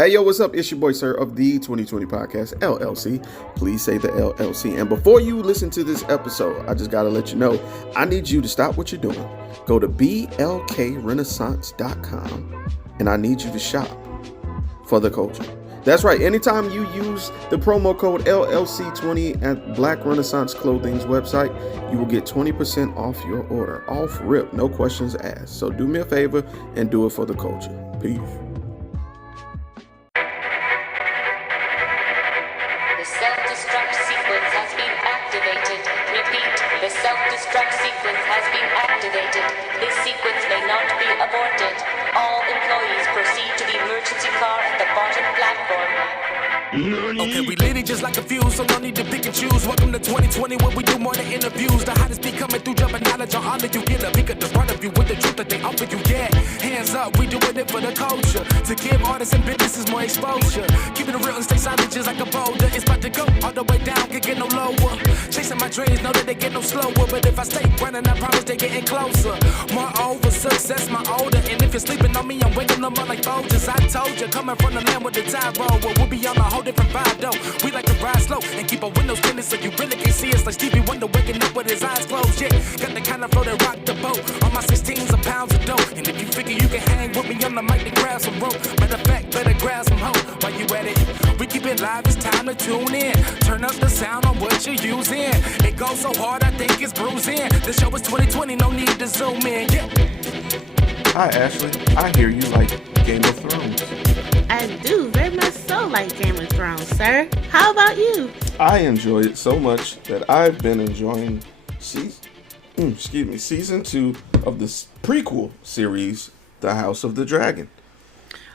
Hey, yo, what's up? It's your boy, Sir, of the 2020 Podcast, LLC. Please say the LLC. And before you listen to this episode, I just got to let you know, I need you to stop what you're doing. Go to blkrenaissance.com, and I need you to shop for the culture. That's right. Anytime you use the promo code LLC20 at Black Renaissance Clothing's website, you will get 20% off your order. Off rip, no questions asked. So do me a favor and do it for the culture. Peace. The self-destruct sequence has been activated. Repeat, the self-destruct sequence has been activated. This sequence may not be aborted. All employees proceed to the emergency car at the bottom platform. Okay, we lit it just like a fuse, so no need to pick and choose. Welcome to 2020, where we do more than interviews. The hottest be coming through, jumping knowledge on all of you. Get a peek at the front of you with the truth that they offer you. Yeah, hands up, we doing it for the culture. To give artists and businesses more exposure. Keeping it real and stay silent just like a boulder. It's about to go all the way down, can't get no lower. Chasing my dreams, know that they get no slower. But if I stay running, I promise they getting closer. Moreover, success my older. And if you're sleeping on me, I'm waking them up like Folgers. I told you, coming from the land with the tide roll. Well, we'll be on a whole different vibe though. We like to ride slow and keep our windows tinted so you really can see us like Stevie Wonder waking up with his eyes closed. Yeah, got the kind of flow that rock the boat. On my 16s of pounds of dough. And if you figure you can hang with me on the mic, then grab some rope. Matter of fact, better grab some hope while you at it. We keep it live, it's time to tune in. Turn up the sound on what you're using. It goes so hard, I think it's bruising. The show is 2020, no need to zoom in. Yeah. Hi, Ashley. I hear you like Game of Thrones. I do very much so like Game of Thrones, sir. How about you? I enjoy it so much that I've been enjoying season 2 of this prequel series, The House of the Dragon.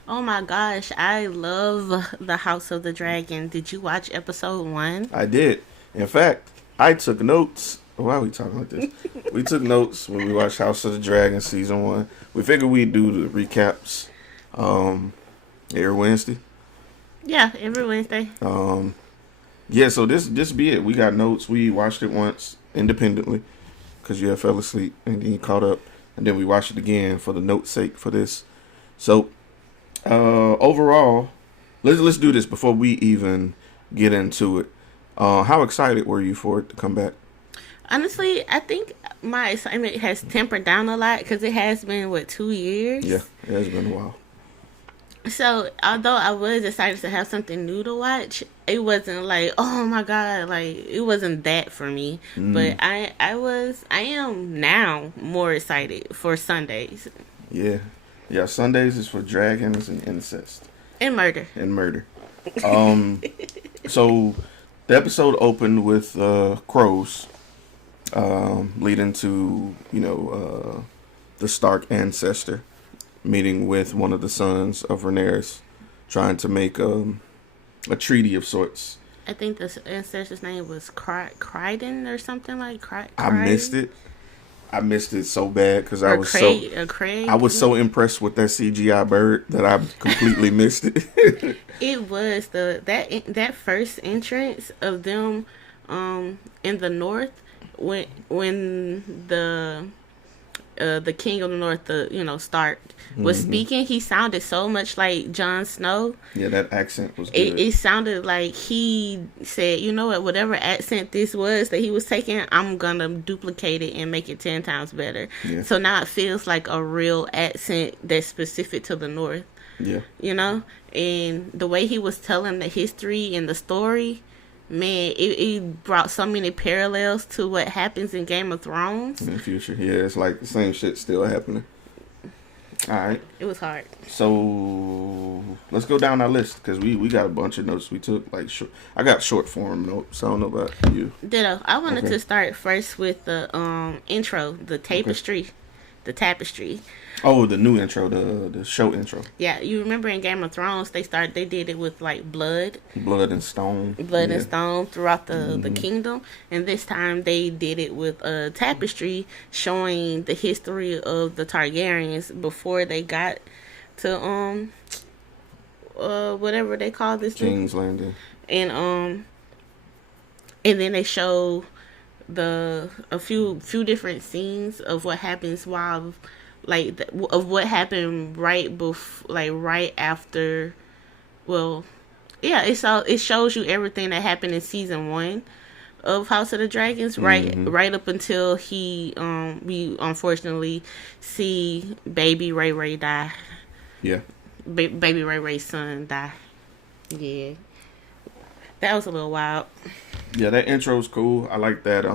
Oh my gosh, I love The House of the Dragon. Did you watch episode 1? I did. In fact, I took notes. Why are we talking like this? We took notes when we watched House of the Dragon season 1. We figured we'd do the recaps every Wednesday. Yeah, every Wednesday. Yeah, so this be it. We got notes. We watched it once independently because you had fell asleep and then you caught up, and then we watched it again for the note's sake for this. So overall, let's do this before we even get into it. How excited were you for it to come back? Honestly, I think my excitement has tempered down a lot because it has been, 2 years? Yeah, it has been a while. So, although I was excited to have something new to watch, it wasn't like, oh my God, like, it wasn't that for me. But I am now more excited for Sundays. Yeah. Yeah, Sundays is for dragons and incest. And murder. So, the episode opened with crows, leading to, the Stark ancestor meeting with one of the sons of Rhaenyra, trying to make a treaty of sorts. I think the ancestor's name was Crichton or something like Crichton. I missed it so bad because I was so impressed with that CGI bird that I completely missed it. It was that first entrance of them in the north when the king of the north, Stark, was speaking. He sounded so much like Jon Snow. Yeah, that accent was good. It sounded like he said, you know what, whatever accent this was that he was taking, I'm gonna duplicate it and make it 10 times better. Yeah. So now it feels like a real accent that's specific to the north. Yeah. And the way he was telling the history and the story, man, it brought so many parallels to what happens in Game of Thrones. In the future, yeah, it's like the same shit still happening. All right. It was hard. So let's go down our list because we got a bunch of notes we took. I got short form notes. I don't know about you. Ditto. I wanted to start first with the intro, the tapestry. The tapestry. Oh, the new intro, the show intro. Yeah, you remember in Game of Thrones, they did it with like blood and stone, and stone throughout the kingdom, and this time they did it with a tapestry showing the history of the Targaryens before they got to whatever they call this King's Landing, and then they show a few different scenes of what happens while of what happened right after well, yeah, it shows you everything that happened in season 1 of House of the Dragons, right up until we unfortunately see baby Ray Ray die. Yeah. Baby Ray Ray's son die. Yeah. That was a little wild. Yeah, that intro's cool. I like that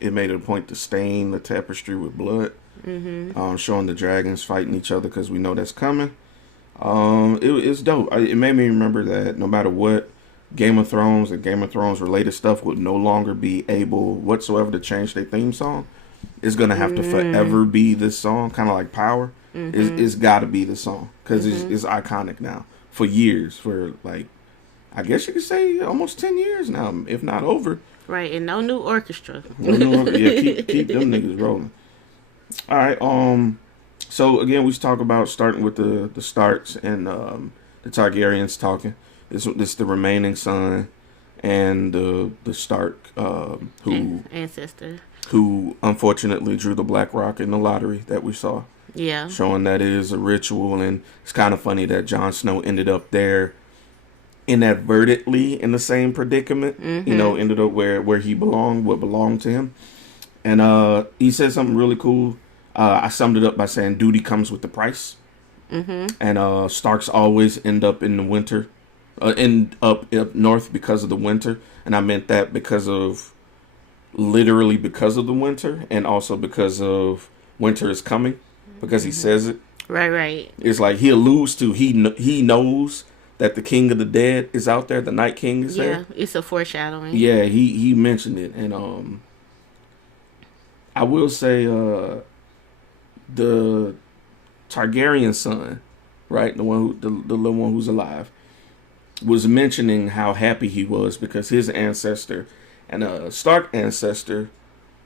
it made it a point to stain the tapestry with blood. Showing the dragons fighting each other because we know that's coming. It's dope. It made me remember that no matter what, Game of Thrones and Game of Thrones related stuff would no longer be able whatsoever to change their theme song. It's gonna have to forever be this song, kind of like Power. It's got to be the song because it's iconic now for years. For like, I guess you could say almost 10 years now, if not over. Right, and no new orchestra. Keep them niggas rolling. All right. So again, we talk about starting with the Starks and the Targaryens talking. This the remaining son and the Stark who ancestor who unfortunately drew the Black Rock in the lottery that we saw. Yeah, showing that it is a ritual, and it's kind of funny that Jon Snow ended up there inadvertently in the same predicament. You know, ended up where he belonged, what belonged to him. And he said something really cool. I summed it up by saying duty comes with the price. And Starks always end up in the winter, end up north because of the winter. And I meant that literally because of the winter, and also because of winter is coming, because he says it. Right. It's like he alludes to, he knows that the King of the Dead is out there, the Night King is there. Yeah, it's a foreshadowing. Yeah, he mentioned it. And I will say the Targaryen son, right, the little one who's alive, was mentioning how happy he was because his ancestor and a Stark ancestor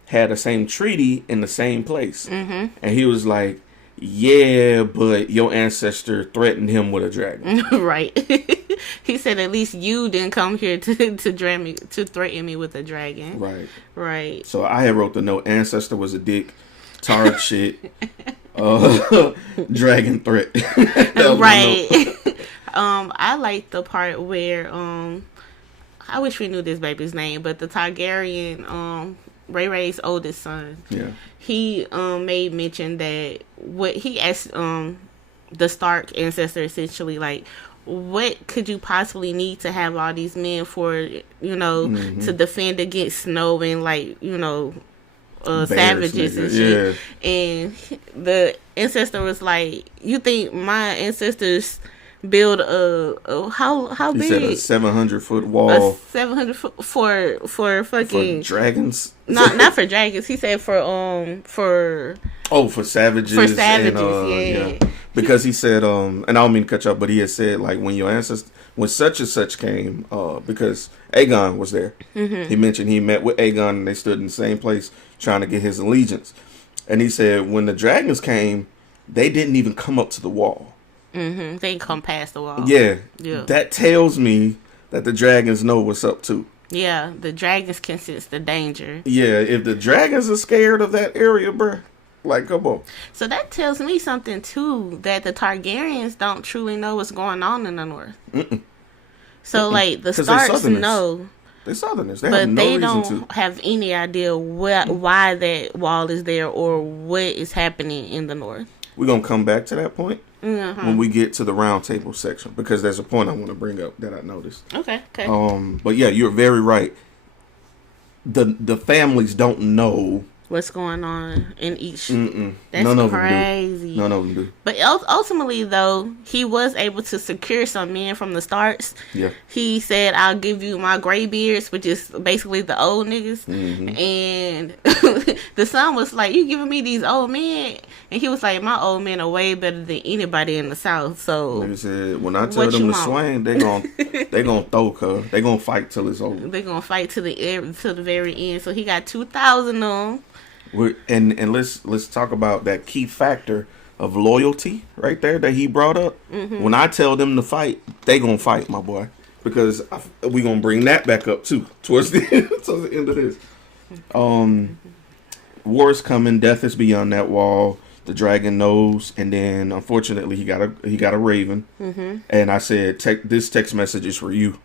had the same treaty in the same place. And he was like, yeah, but your ancestor threatened him with a dragon. Right. He said, at least you didn't come here to threaten me with a dragon. Right. So I had wrote the note, ancestor was a dick, tar shit, dragon threat. Right. I like the part where I wish we knew this baby's name, but the Targaryen, Ray Ray's oldest son. Yeah. He made mention that what he asked the Stark ancestor essentially, like, what could you possibly need to have all these men for, to defend against snow and, like, savages and shit. Yeah. And the ancestor was like, you think my ancestors build how big? He said a 700-foot wall. 700 foot for fucking dragons. Not for dragons. He said for savages. For savages, and, yeah. Because he said and I don't mean to cut you off, but he had said, like, when your ancestors, when such and such came, because Aegon was there. He mentioned he met with Aegon and they stood in the same place trying to get his allegiance. And he said when the dragons came, they didn't even come up to the wall. They didn't come past the wall. Yeah. That tells me that the dragons know what's up too. Yeah, the dragons can sense the danger. Yeah, if the dragons are scared of that area, bruh, like, come on. So that tells me something too, that the Targaryens don't truly know what's going on in the north. So like the Starks know. They're Southerners. They but have no they reason don't have any idea why that wall is there or what is happening in the north. We're going to come back to that point when we get to the round table section, because there's a point I want to bring up that I noticed. Okay. But yeah, you're very right. The families don't know what's going on in each. That's None crazy. None of them do. But ultimately, though, he was able to secure some men from the Starks. Yeah. He said, I'll give you my graybeards, which is basically the old niggas. And the son was like, you giving me these old men? And he was like, my old men are way better than anybody in the South. So, like I said, when I tell them to swing, they gonna throw, cuz. They gonna fight till it's over. They gonna fight till the very end. So he got 2,000 of them. And let's talk about that key factor of loyalty right there that he brought up. When I tell them to fight, they gonna fight, my boy, because we gonna bring that back up too towards the end of this. War is coming. Death is beyond that wall. the dragon knows, and then unfortunately he got a raven, and I said, this text message is for you,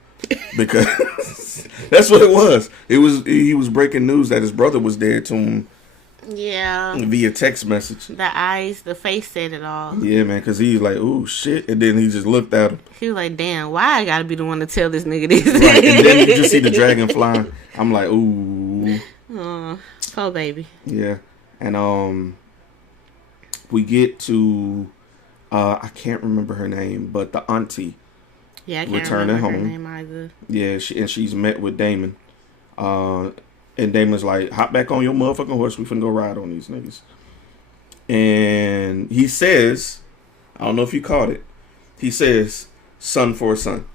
because that's what it was. He was breaking news that his brother was dead to him. Yeah. Via text message. The face said it all. Yeah, man, because he's like, "Ooh, shit," and then he just looked at him. He was like, "Damn, why I gotta be the one to tell this nigga this?" Right, and then you just see the dragon flying. I'm like, "Ooh." Oh, baby. Yeah, and we get to, I can't remember her name, but the auntie. Yeah, I can't returning remember home. her name either. Yeah, she's met with Damon. And Damon's like, hop back on your motherfucking horse. We finna go ride on these niggas. And he says, I don't know if you caught it. He says, son for a son.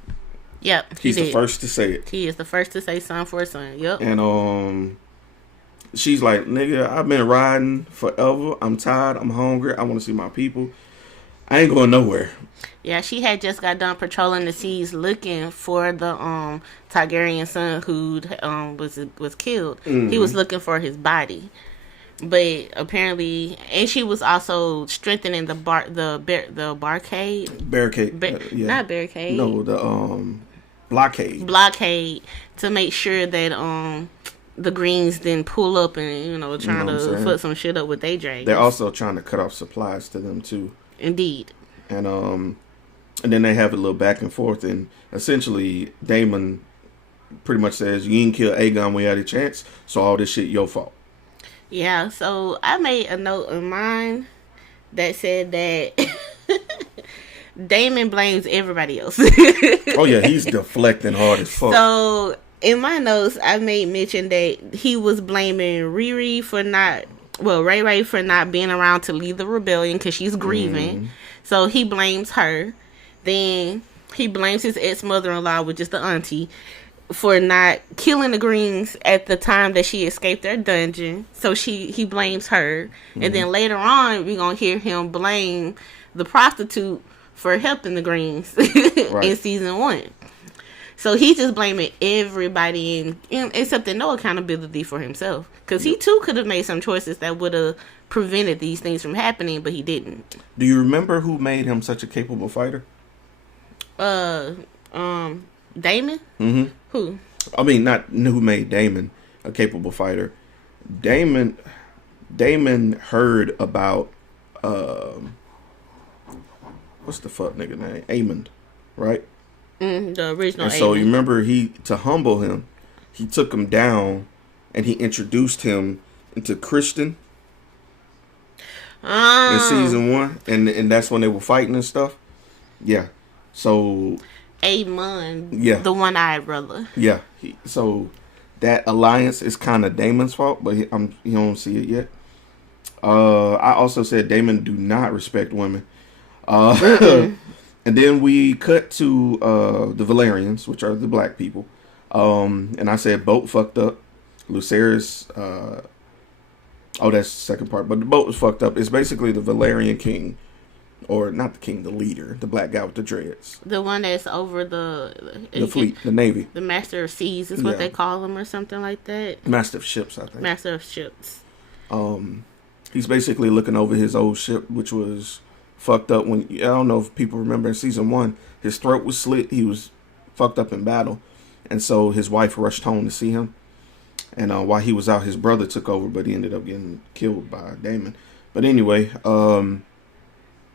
Yep. He's the first to say it. He is the first to say son for a son. Yep. And she's like, nigga, I've been riding forever. I'm tired. I'm hungry. I want to see my people. I ain't going nowhere. Yeah, she had just got done patrolling the seas looking for the Targaryen son who was killed. Mm-hmm. He was looking for his body, but apparently, and she was also strengthening the barricade. Yeah. Not barricade. No, the blockade to make sure that the Greens didn't pull up and trying to put some shit up with their dragons. They're also trying to cut off supplies to them too. Indeed. And then they have a little back and forth, and essentially Daemon pretty much says, you didn't kill Aegon when you had a chance, so all this shit your fault. Yeah, so I made a note of mine that said that Daemon blames everybody else. Oh yeah, he's deflecting hard as fuck. So in my notes, I made mention that he was blaming Riri for Ray for not being around to lead the rebellion because she's grieving. So he blames her. Then he blames his ex-mother-in-law, which is the auntie, for not killing the Greens at the time that she escaped their dungeon. So he blames her. And then later on, we're going to hear him blame the prostitute for helping the Greens in season 1. So he's just blaming everybody and accepting no accountability for himself. Because he too could have made some choices that would have prevented these things from happening, but he didn't. Do you remember who made him such a capable fighter? Damon? Mm-hmm. Who? I mean, not who made Damon a capable fighter. Damon heard about what's the fuck nigga name? Aemond, right? The original. And so you remember to humble him, he took him down and he introduced him into Christian in season 1, and that's when they were fighting and stuff. Yeah. So Aemond, yeah, the one-eyed brother. Yeah. So that alliance is kind of Damon's fault, but he don't see it yet. I also said Daemon do not respect women. And then we cut to the Valerians, which are the black people. And I said boat fucked up. Lucerys, that's the second part, but the boat was fucked up. It's basically the Valerian king, or not the king, the leader, the black guy with the dreads. The one that's over the fleet, the navy. The master of seas is what they call him, or something like that. Master of ships, I think. Master of ships. He's basically looking over his old ship, which was fucked up when, I don't know if people remember in season 1, his throat was slit. He was fucked up in battle. And so his wife rushed home to see him. And while he was out, his brother took over, but he ended up getting killed by Daemon. But anyway,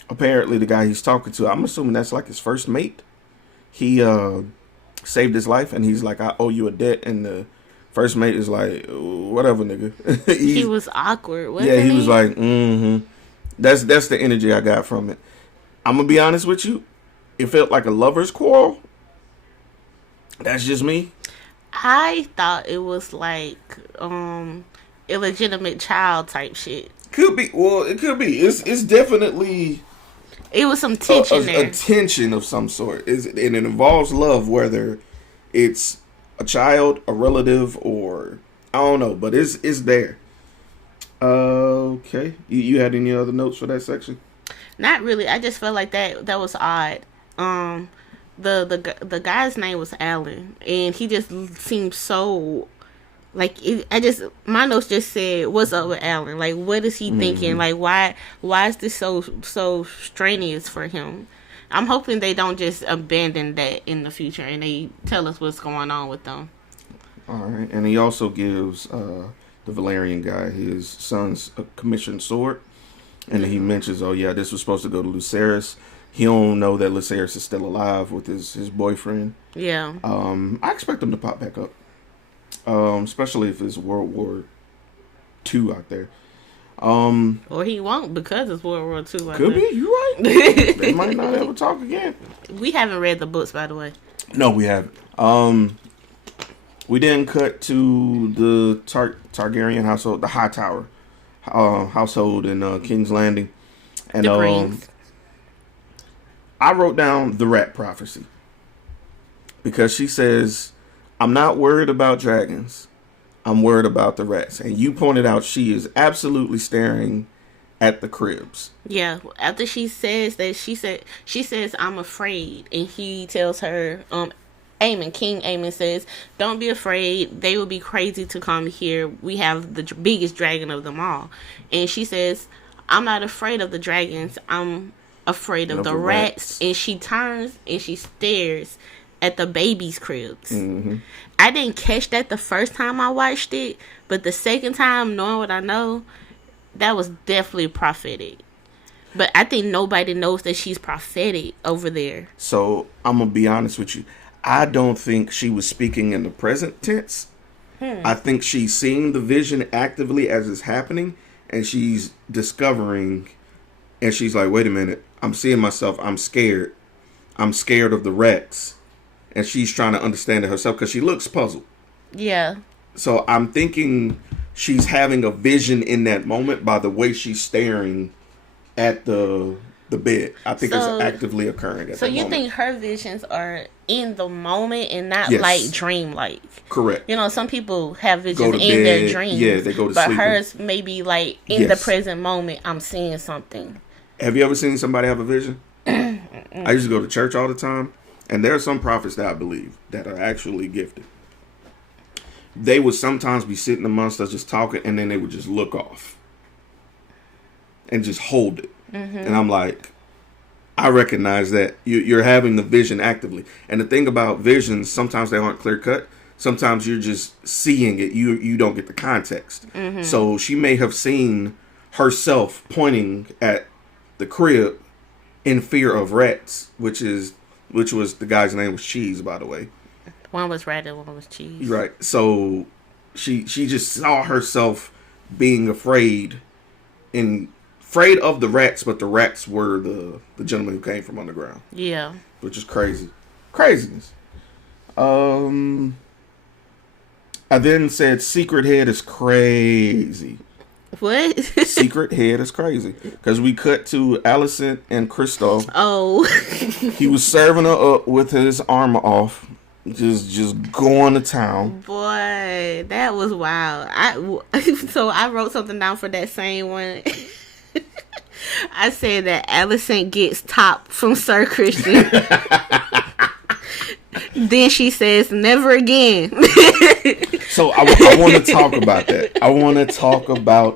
apparently the guy he's talking to, I'm assuming that's like his first mate. He saved his life, and he's like, I owe you a debt. And the first mate is like, whatever, nigga. He was awkward, wasn't he? Yeah, he was like, That's the energy I got from it. I'm going to be honest with you. It felt like a lover's quarrel. That's just me. I thought it was like illegitimate child type shit. Could be. Well, it could be. It's definitely. It was some tension there. A tension of some sort. And it involves love, whether it's a child, a relative, or I don't know, but it's there. Okay. You had any other notes for that section? Not really. I just felt like that was odd. The guy's name was Alan, and he just seemed so my notes just said, "What's up with Alan? Like, what is he thinking? Like, why is this so strenuous for him?" I'm hoping they don't just abandon that in the future and they tell us what's going on with them. All right, and he also gives the Valerian guy his son's commissioned sword, and he mentions, "Oh yeah, this was supposed to go to Lucerys." He don't know that Lucerys is still alive with his boyfriend. Yeah. I expect him to pop back up, especially if it's World War II out there. Or he won't because it's World War II. Could be. You right. They might not ever talk again. We haven't read the books, by the way. No, we haven't. We didn't cut to the Targaryen household, the Hightower household in King's Landing, and The Greens. I wrote down the rat prophecy because she says, "I'm not worried about dragons. I'm worried about the rats." And you pointed out she is absolutely staring at the cribs. Yeah. After she says that, she says, "I'm afraid," and he tells her, King Aemon says, "Don't be afraid. They will be crazy to come here. We have the biggest dragon of them all." And she says, "I'm not afraid of the dragons. I'm afraid of the rats." And she turns and she stares at the baby's cribs. Mm-hmm. I didn't catch that the first time I watched it, but the second time, knowing what I know, that was definitely prophetic. But I think nobody knows that she's prophetic over there. So I'm gonna be honest with you. I don't think she was speaking in the present tense. I think she's seeing the vision actively as it's happening, and she's discovering, and she's like, "Wait a minute, I'm seeing myself. I'm scared. I'm scared of the rats." And she's trying to understand it herself because she looks puzzled. Yeah. So I'm thinking she's having a vision in that moment by the way she's staring at the bed. I think it's actively occurring at that moment. So you think her visions are in the moment and not Yes. like dream-like? Correct. You know, some people have visions Go to in their bed. dreams. Yeah, they go to but sleep. But hers may be like, in the Yes. present moment, I'm seeing something. Have you ever seen somebody have a vision? I used to go to church all the time, and there are some prophets that I believe that are actually gifted. They would sometimes be sitting amongst us just talking, and then they would just look off and just hold it. And I'm like, I recognize that you're having the vision actively. And the thing about visions, sometimes they aren't clear cut. Sometimes you're just seeing it. You don't get the context. So she may have seen herself pointing at the crib in fear of rats, which was the guy's name was Cheese, by the way. One was rat and one was cheese. Right. So she just saw herself being afraid of the rats, but the rats were the gentleman who came from underground. Yeah. Which is crazy. Craziness. I then said Secret Head is crazy. What? Secret Head is crazy. Because we cut to Alicent and Kristoff. Oh. He was serving her up with his armor off. Just going to town. Boy, that was wild. So I wrote something down for that same one. I said that Alicent gets top from Sir Christian. Then she says, "Never again." So I want to talk about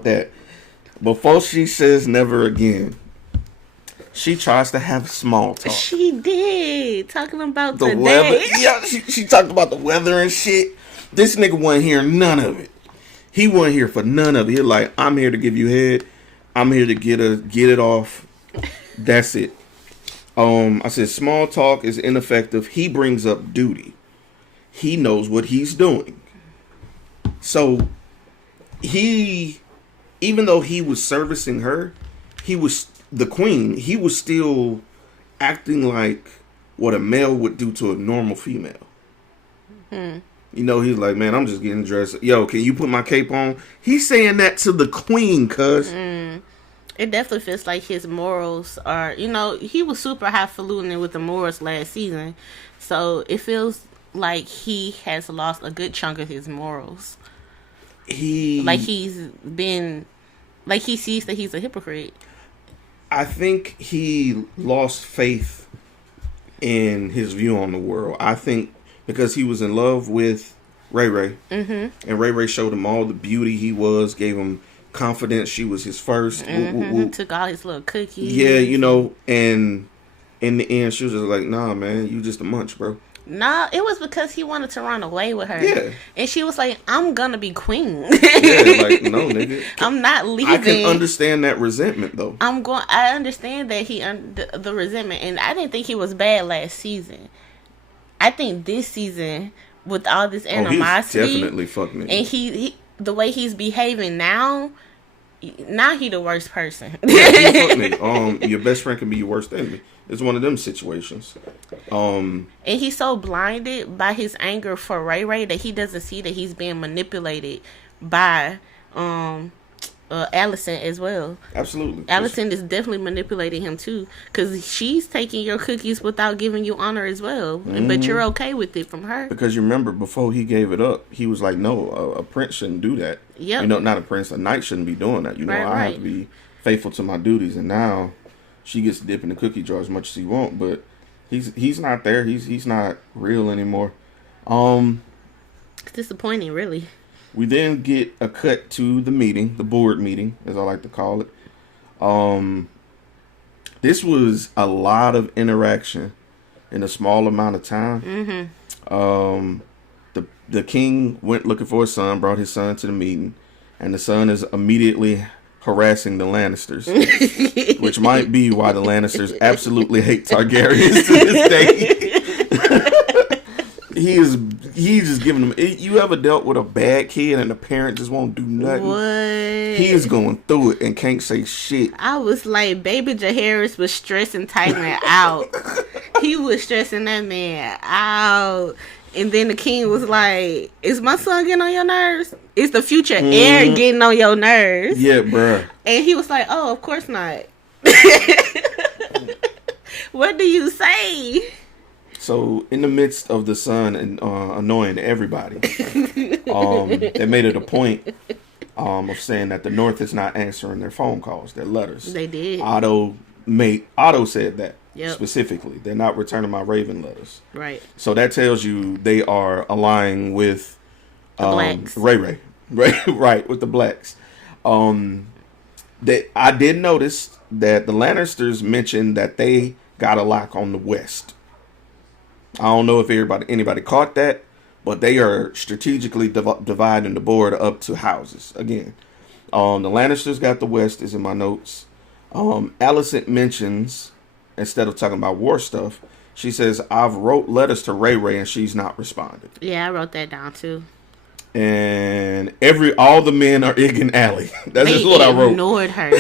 that. Before she says never again, she tries to have small talk. She did. Talking about The the weather. day. Yeah, she talked about the weather and shit. This nigga wasn't here none of it. He wasn't here for none of it. He like, "I'm here to give you head. I'm here to get it off. That's it." I said small talk is ineffective. He brings up duty. He knows what he's doing. So even though he was servicing her, he was the queen. He was still acting like what a male would do to a normal female. You know, he's like, "Man, I'm just getting dressed. Yo, can you put my cape on?" He's saying that to the queen, cuz. It definitely feels like his morals are, he was super highfalutin with the morals last season. So it feels like he has lost a good chunk of his morals. He sees that he's a hypocrite. I think he lost faith in his view on the world. I think because he was in love with Ray Ray. Mm-hmm. And Ray Ray showed him all the beauty he was, gave him confidence. She was his first. Took all his little cookies. Yeah, you know, and in the end, she was just like, nah, man, you just a munch, bro. No, it was because he wanted to run away with her. Yeah. And she was like, I'm gonna be queen. Yeah, like, no, nigga. I'm not leaving. I can understand that resentment, though. I understand that the resentment, and I didn't think he was bad last season. I think this season, with all this animosity, he's definitely fucked me. And he the way he's behaving now he the worst person. Yeah, he fucked me. Your best friend can be your worst enemy. It's one of them situations. And he's so blinded by his anger for Ray Ray that he doesn't see that he's being manipulated by Allison as well. Absolutely. Allison is definitely manipulating him too, because she's taking your cookies without giving you honor as well. Mm-hmm. But you're okay with it from her. Because you remember, before he gave it up, he was like, no, a prince shouldn't do that. Yep. You know, not a prince, a knight shouldn't be doing that. You know, I have to be faithful to my duties. And now she gets to dip in the cookie jar as much as he wants, but he's not there. He's not real anymore. It's disappointing, really. We then get a cut to the meeting, the board meeting, as I like to call it. This was a lot of interaction in a small amount of time. Mm-hmm. The king went looking for his son, brought his son to the meeting, and the son is immediately harassing the Lannisters, which might be why the Lannisters absolutely hate Targaryens to this day. He's just giving them. You ever dealt with a bad kid and the parent just won't do nothing? What? He is going through it and can't say shit. I was like, baby Jaehaerys was stressing Tyrion out. He was stressing that man out. And then the king was like, is my son getting on your nerves? Is the future heir getting on your nerves? Yeah, bruh. And he was like, oh, of course not. What do you say? So, in the midst of the son and annoying everybody, they made it a point of saying that the North is not answering their phone calls, their letters. They did. Otto said that specifically. They're not returning my Raven letters. Right. So that tells you they are aligning with the blacks. Ray Ray. Right, with the blacks. That I did notice that the Lannisters mentioned that they got a lock on the West. I don't know if anybody caught that, but they are strategically dividing the board up to houses again. The Lannisters got the West, is in my notes. Alicent mentions, instead of talking about war stuff, she says, I've wrote letters to Ray Ray and she's not responded. Yeah, I wrote that down too. And all the men are egging Allie. That's just what I wrote. They ignored her.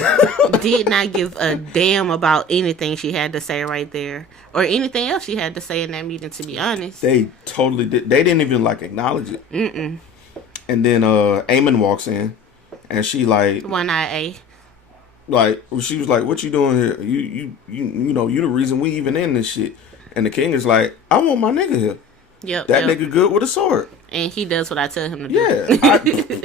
Did not give a damn about anything she had to say right there. Or anything else she had to say in that meeting, to be honest. They totally did. They didn't even acknowledge it. Mm-mm. And then Aemon walks in and she One-Eye A. She was like, what you doing here? You know, you the reason we even in this shit. And the king is like, I want my nigga here. Yep. Nigga good with a sword. And he does what I tell him to do. Yeah.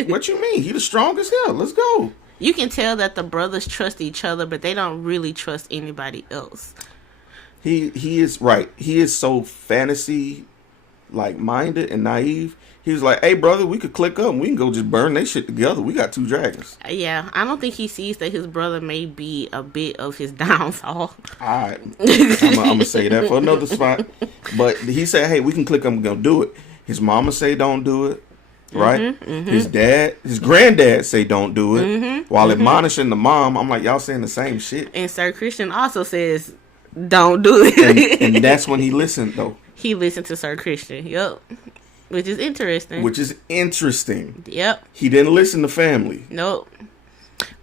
What you mean? He the strongest hell. Let's go. You can tell that the brothers trust each other, but they don't really trust anybody else. He is right. He is so fantasy minded and naive. He was like, hey brother, we could click up and we can go just burn that shit together. We got 2 dragons. Yeah, I don't think he sees that his brother may be a bit of his downfall. Alright. I'm gonna say that for another spot. But he said, hey, we can click up and go do it. His mama say don't do it. Right? His granddad say don't do it. While admonishing the mom, I'm like, y'all saying the same shit. And Sir Christian also says don't do it. and that's when he listened though. He listened to Sir Christian. Yep. Which is interesting. Yep. He didn't listen to family. Nope.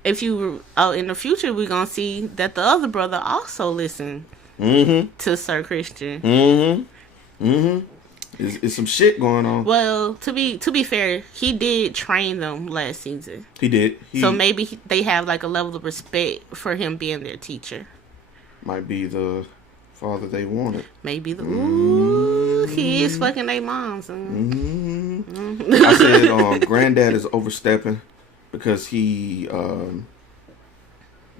If you in the future, we're gonna see that the other brother also listened to Sir Christian. It's some shit going on. Well, to be fair, he did train them last season. He did. So maybe they have a level of respect for him being their teacher. Might be the father they wanted. Maybe he is fucking their moms. I said granddad is overstepping because he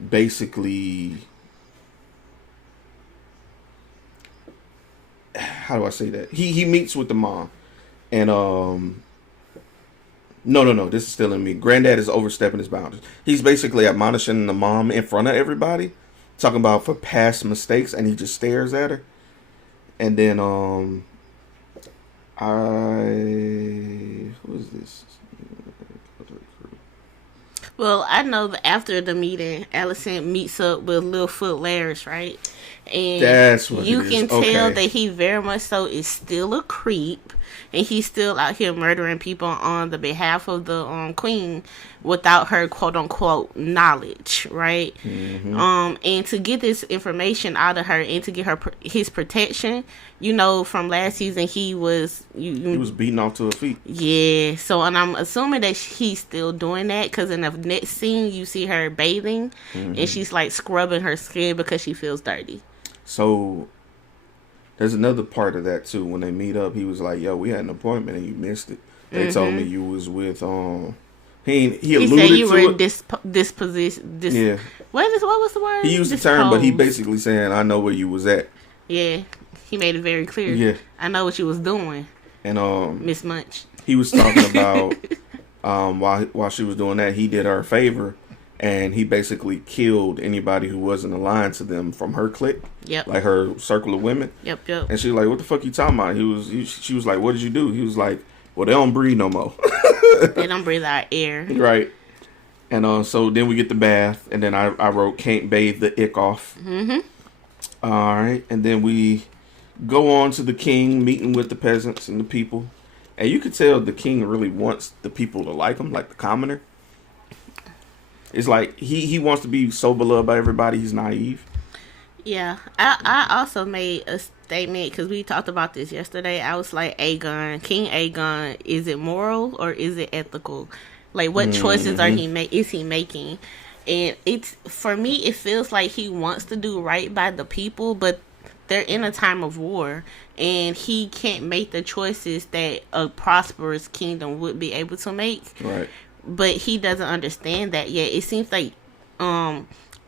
basically, how do I say that? He meets with the mom and No. This is still in me. Granddad is overstepping his boundaries. He's basically admonishing the mom in front of everybody, talking about for past mistakes, and he just stares at her. And then who is this? Well, I know that after the meeting, Allison meets up with Littlefoot Laris, right? And That's what you it is. can tell Okay. that he very much so is still a creep, and he's still out here murdering people on the behalf of the queen without her quote unquote knowledge, right? And to get this information out of her and to get her his protection, you know, from last season he was He was beaten off to her feet. yeah. So, and I'm assuming that he's still doing that because in the next scene you see her bathing and she's like scrubbing her skin because she feels dirty. So there's another part of that too. When they meet up, he was like, "Yo, we had an appointment and you missed it. They told me you was with He alluded said you to were it. disposition. Yeah. What was the word? He used the term, but he Disposed. basically saying, "I know where you was at." Yeah, he made it very clear. Yeah. I know what you was doing, And Miss Munch. he was talking about while she was doing that, he did her a favor, and he basically killed anybody who wasn't aligned to them from her clique, Yep. like her circle of women. Yep. And she was like, "What the fuck you talking about?" She was like, "What did you do?" He was like, "Well, they don't breathe no more." They don't breathe our air. Right. And so then we get the bath, and then I wrote "can't bathe the ick off." All right, and then we go on to the king meeting with the peasants and the people, and you could tell the king really wants the people to like him, like the commoner. It's like he wants to be so beloved by everybody. He's naive. Yeah, I also made a statement because we talked about this yesterday. I was like, King Aegon, is it moral or is it ethical? Like, what choices is he making? And it's, for me, it feels like he wants to do right by the people, but they're in a time of war, and he can't make the choices that a prosperous kingdom would be able to make. Right. But he doesn't understand that yet. It seems like,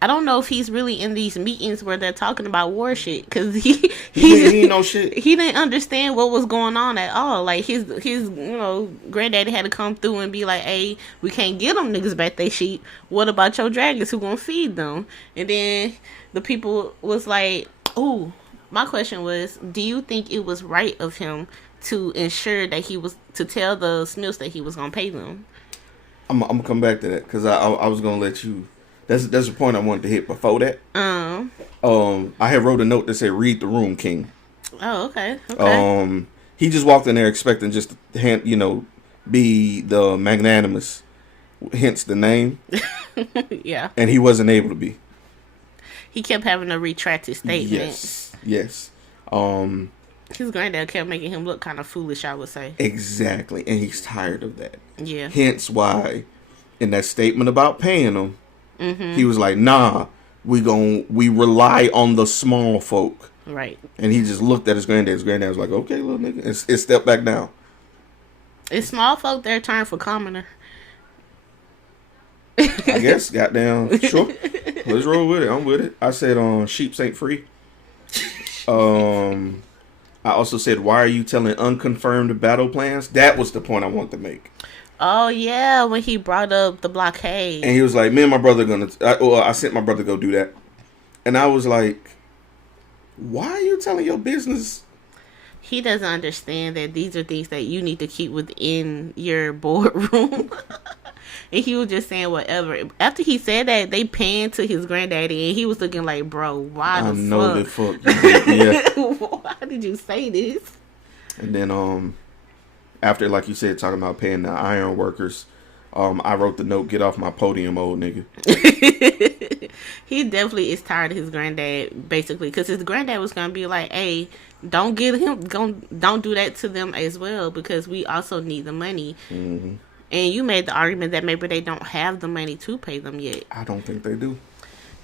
I don't know if he's really in these meetings where they're talking about war shit, because he ain't no shit. He didn't understand what was going on at all. Like his granddaddy had to come through and be like, "Hey, we can't get them niggas back they sheep. What about your dragons? Who gonna feed them?" And then the people was like, "Ooh." My question was, do you think it was right of him to ensure that to tell the Smiths that he was gonna pay them? I'm gonna come back to that because I was gonna let you. That's a point I wanted to hit before that. I had wrote a note that said, "Read the room, King." Oh, okay. He just walked in there expecting just to be the magnanimous, hence the name. Yeah. And he wasn't able to be. He kept having to retract his statement. Yes. His granddad kept making him look kind of foolish, I would say. Exactly, and he's tired of that. Yeah. Hence why, in that statement about paying him, he was like, "Nah, we rely on the small folk." Right. And he just looked at his granddad. His granddad was like, "Okay, little nigga," and stepped back down. It's small folk their turn for commoner. I guess, goddamn, sure. Let's roll with it. I'm with it. I said, sheeps ain't free. I also said, why are you telling unconfirmed battle plans? That was the point I wanted to make. Oh, yeah, when he brought up the blockade. And he was like, me and my brother I sent my brother to go do that. And I was like, why are you telling your business? He doesn't understand that these are things that you need to keep within your boardroom. And he was just saying whatever. After he said that, they panned to his granddaddy, and he was looking like, "Bro, why the know the fuck? fuck you did, yeah." Why did you say this?" And then after, like you said, talking about paying the iron workers, I wrote the note, "Get off my podium, old nigga." He definitely is tired of his granddad, basically, because his granddad was gonna be like, "Hey, don't don't do that to them as well, because we also need the money." Mm-hmm. And you made the argument that maybe they don't have the money to pay them yet. I don't think they do.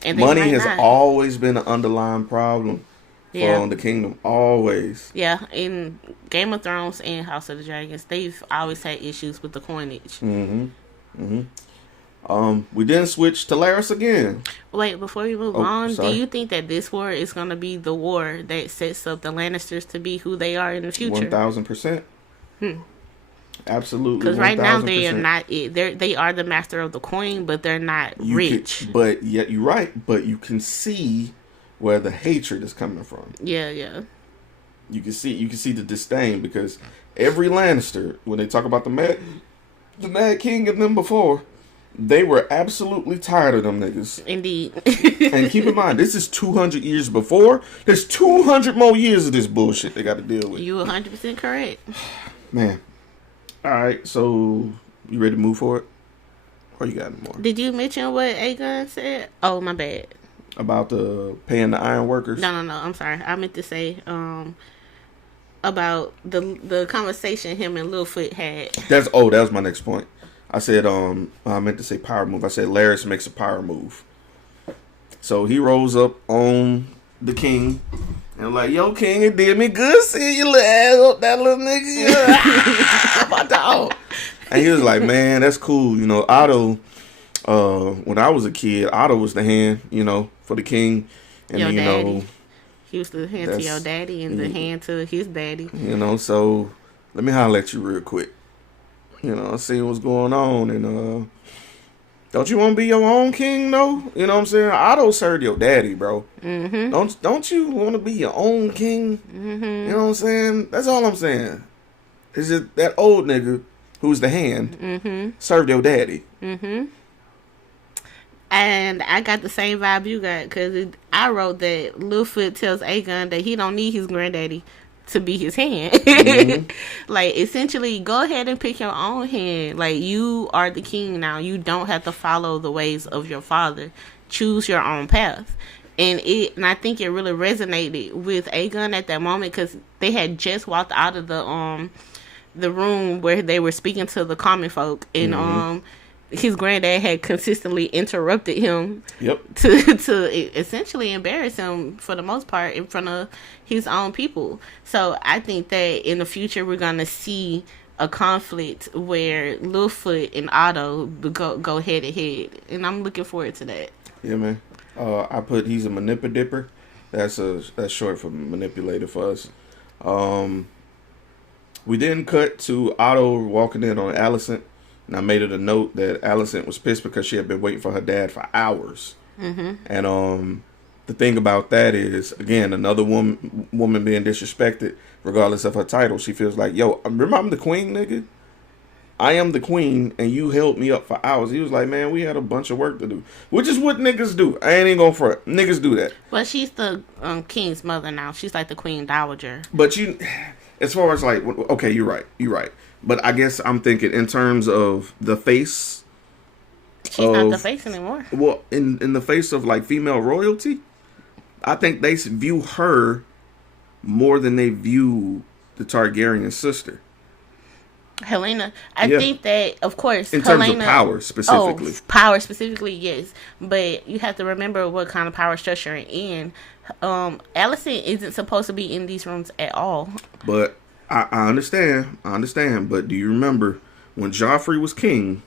And money has always been an underlying problem for the kingdom. Always. Yeah, in Game of Thrones and House of the Dragons, they've always had issues with the coinage. We didn't switch to Laris again. Wait, before we move on, sorry. do you think that this war is going to be the war that sets up the Lannisters to be who they are in the future? 1000%. Absolutely. Because right now they are 1000%. not. They are the master of the coin, but they're not rich. But yet you're right. But you can see where the hatred is coming from. Yeah, yeah. You can see the disdain, because every Lannister, when they talk about the Mad King and them before, they were absolutely tired of them niggas. Indeed. And keep in mind, this is 200 years before. There's 200 more years of this bullshit they got to deal with. You 100% correct. Man. All right, so you ready to move for it? Or you got any more? Did you mention what Aegon said? Oh, my bad. About the paying the iron workers? No. I'm sorry. I meant to say about the conversation him and Littlefoot had. That was my next point. I said I meant to say power move. I said Larys makes a power move. So he rolls up on the king and like, yo, king, it did me good seeing you little ass up that little nigga. My dog. And he was like, man, that's cool. You know, Otto, when I was a kid, Otto was the hand, you know, for the king. And Your you daddy. know, He was the hand to your daddy and the hand to his daddy. you know, so let me holler at you real quick. You know, see what's going on, and don't you want to be your own king, though? You know what I'm saying? Otto served your daddy, bro. Mm-hmm. Don't you want to be your own king? Mm-hmm. You know what I'm saying? That's all I'm saying. It's just that old nigga who's the hand served your daddy. Mm-hmm. And I got the same vibe you got, because I wrote that Littlefoot tells Aegon that he don't need his granddaddy to be his hand. Mm-hmm. Like, essentially, go ahead and pick your own hand. Like, you are the king now. You don't have to follow the ways of your father. Choose your own path. And I think it really resonated with Aegon at that moment, because they had just walked out of the room where they were speaking to the common folk, and his granddad had consistently interrupted him to essentially embarrass him, for the most part, in front of his own people. So I think that in the future we're going to see a conflict where Littlefoot and Otto go head to head, and I'm looking forward to that. Yeah, man. I put he's a manipidipper. That's short for manipulator for us. We then cut to Otto walking in on Alicent. And I made it a note that Alicent was pissed because she had been waiting for her dad for hours. Mm-hmm. And the thing about that is, again, another woman being disrespected, regardless of her title. She feels like, yo, remember I'm the queen, nigga? I am the queen, and you held me up for hours. He was like, man, we had a bunch of work to do. Which is what niggas do. I ain't even gonna front. Niggas do that. Well, she's the king's mother now. She's like the queen dowager. But as far as like, okay, you're right. But I guess I'm thinking in terms of the face. She's not the face anymore. Well, in the face of like female royalty, I think they view her more than they view the Targaryen sister. Helena. I think that, of course, in terms of power specifically. Oh, power specifically, yes. But you have to remember what kind of power structure you're in. Alicent isn't supposed to be in these rooms at all. But I understand, but do you remember when Joffrey was king,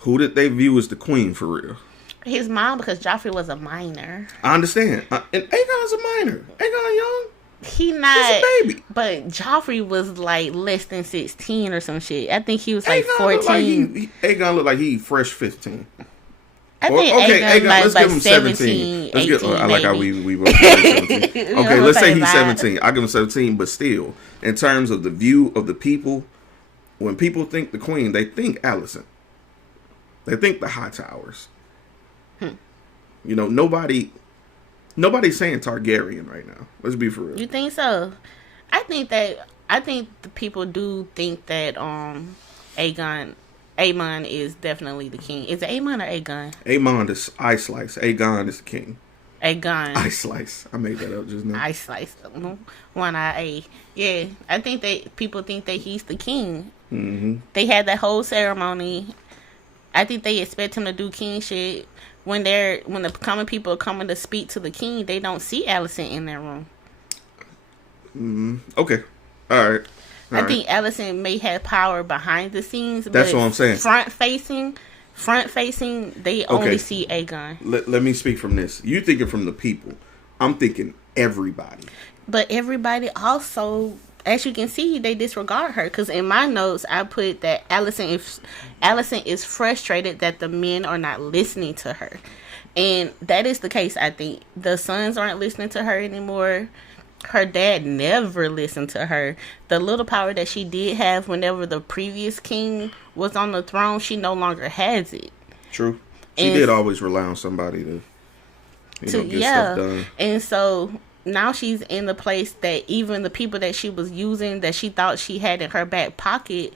who did they view as the queen for real? His mom, because Joffrey was a minor. I understand. And Aegon's a minor. Aegon young. He not. He's a baby. But Joffrey was like less than 16 or some shit. I think he was like Aegon 14. Aegon looked like he fresh 15. I think Aegon let's like give him 17. Let's 18, I like how maybe. we wrote 17. Okay, let's say he's that. 17. I'll give him 17, but still, in terms of the view of the people, when people think the queen, they think Alicent. They think the High Towers. You know, nobody's saying Targaryen right now. Let's be for real. You think so? I think the people do think that Aemon is definitely the king. Is it Aemon or Aegon? Aemon is Ice Slice. Aegon is the king. Aegon. Ice Slice. I made that up just now. Ice Slice. One eye. Yeah, I think that people think that he's the king. Mm-hmm. They had that whole ceremony. I think they expect him to do king shit. When the common people are coming to speak to the king, they don't see Alicent in their room. Okay. All right. I think Alicent may have power behind the scenes. That's but what I'm saying. Front facing, they only see Aegon. Let me speak from this. You thinking from the people. I'm thinking everybody. But everybody also as you can see, they disregard her. Because in my notes, I put that Allison is frustrated that the men are not listening to her. And that is the case, I think. The sons aren't listening to her anymore. Her dad never listened to her. The little power that she did have whenever the previous king was on the throne, she no longer has it. True. She did always rely on somebody to get stuff done. And so now she's in the place that even the people that she was using, that she thought she had in her back pocket,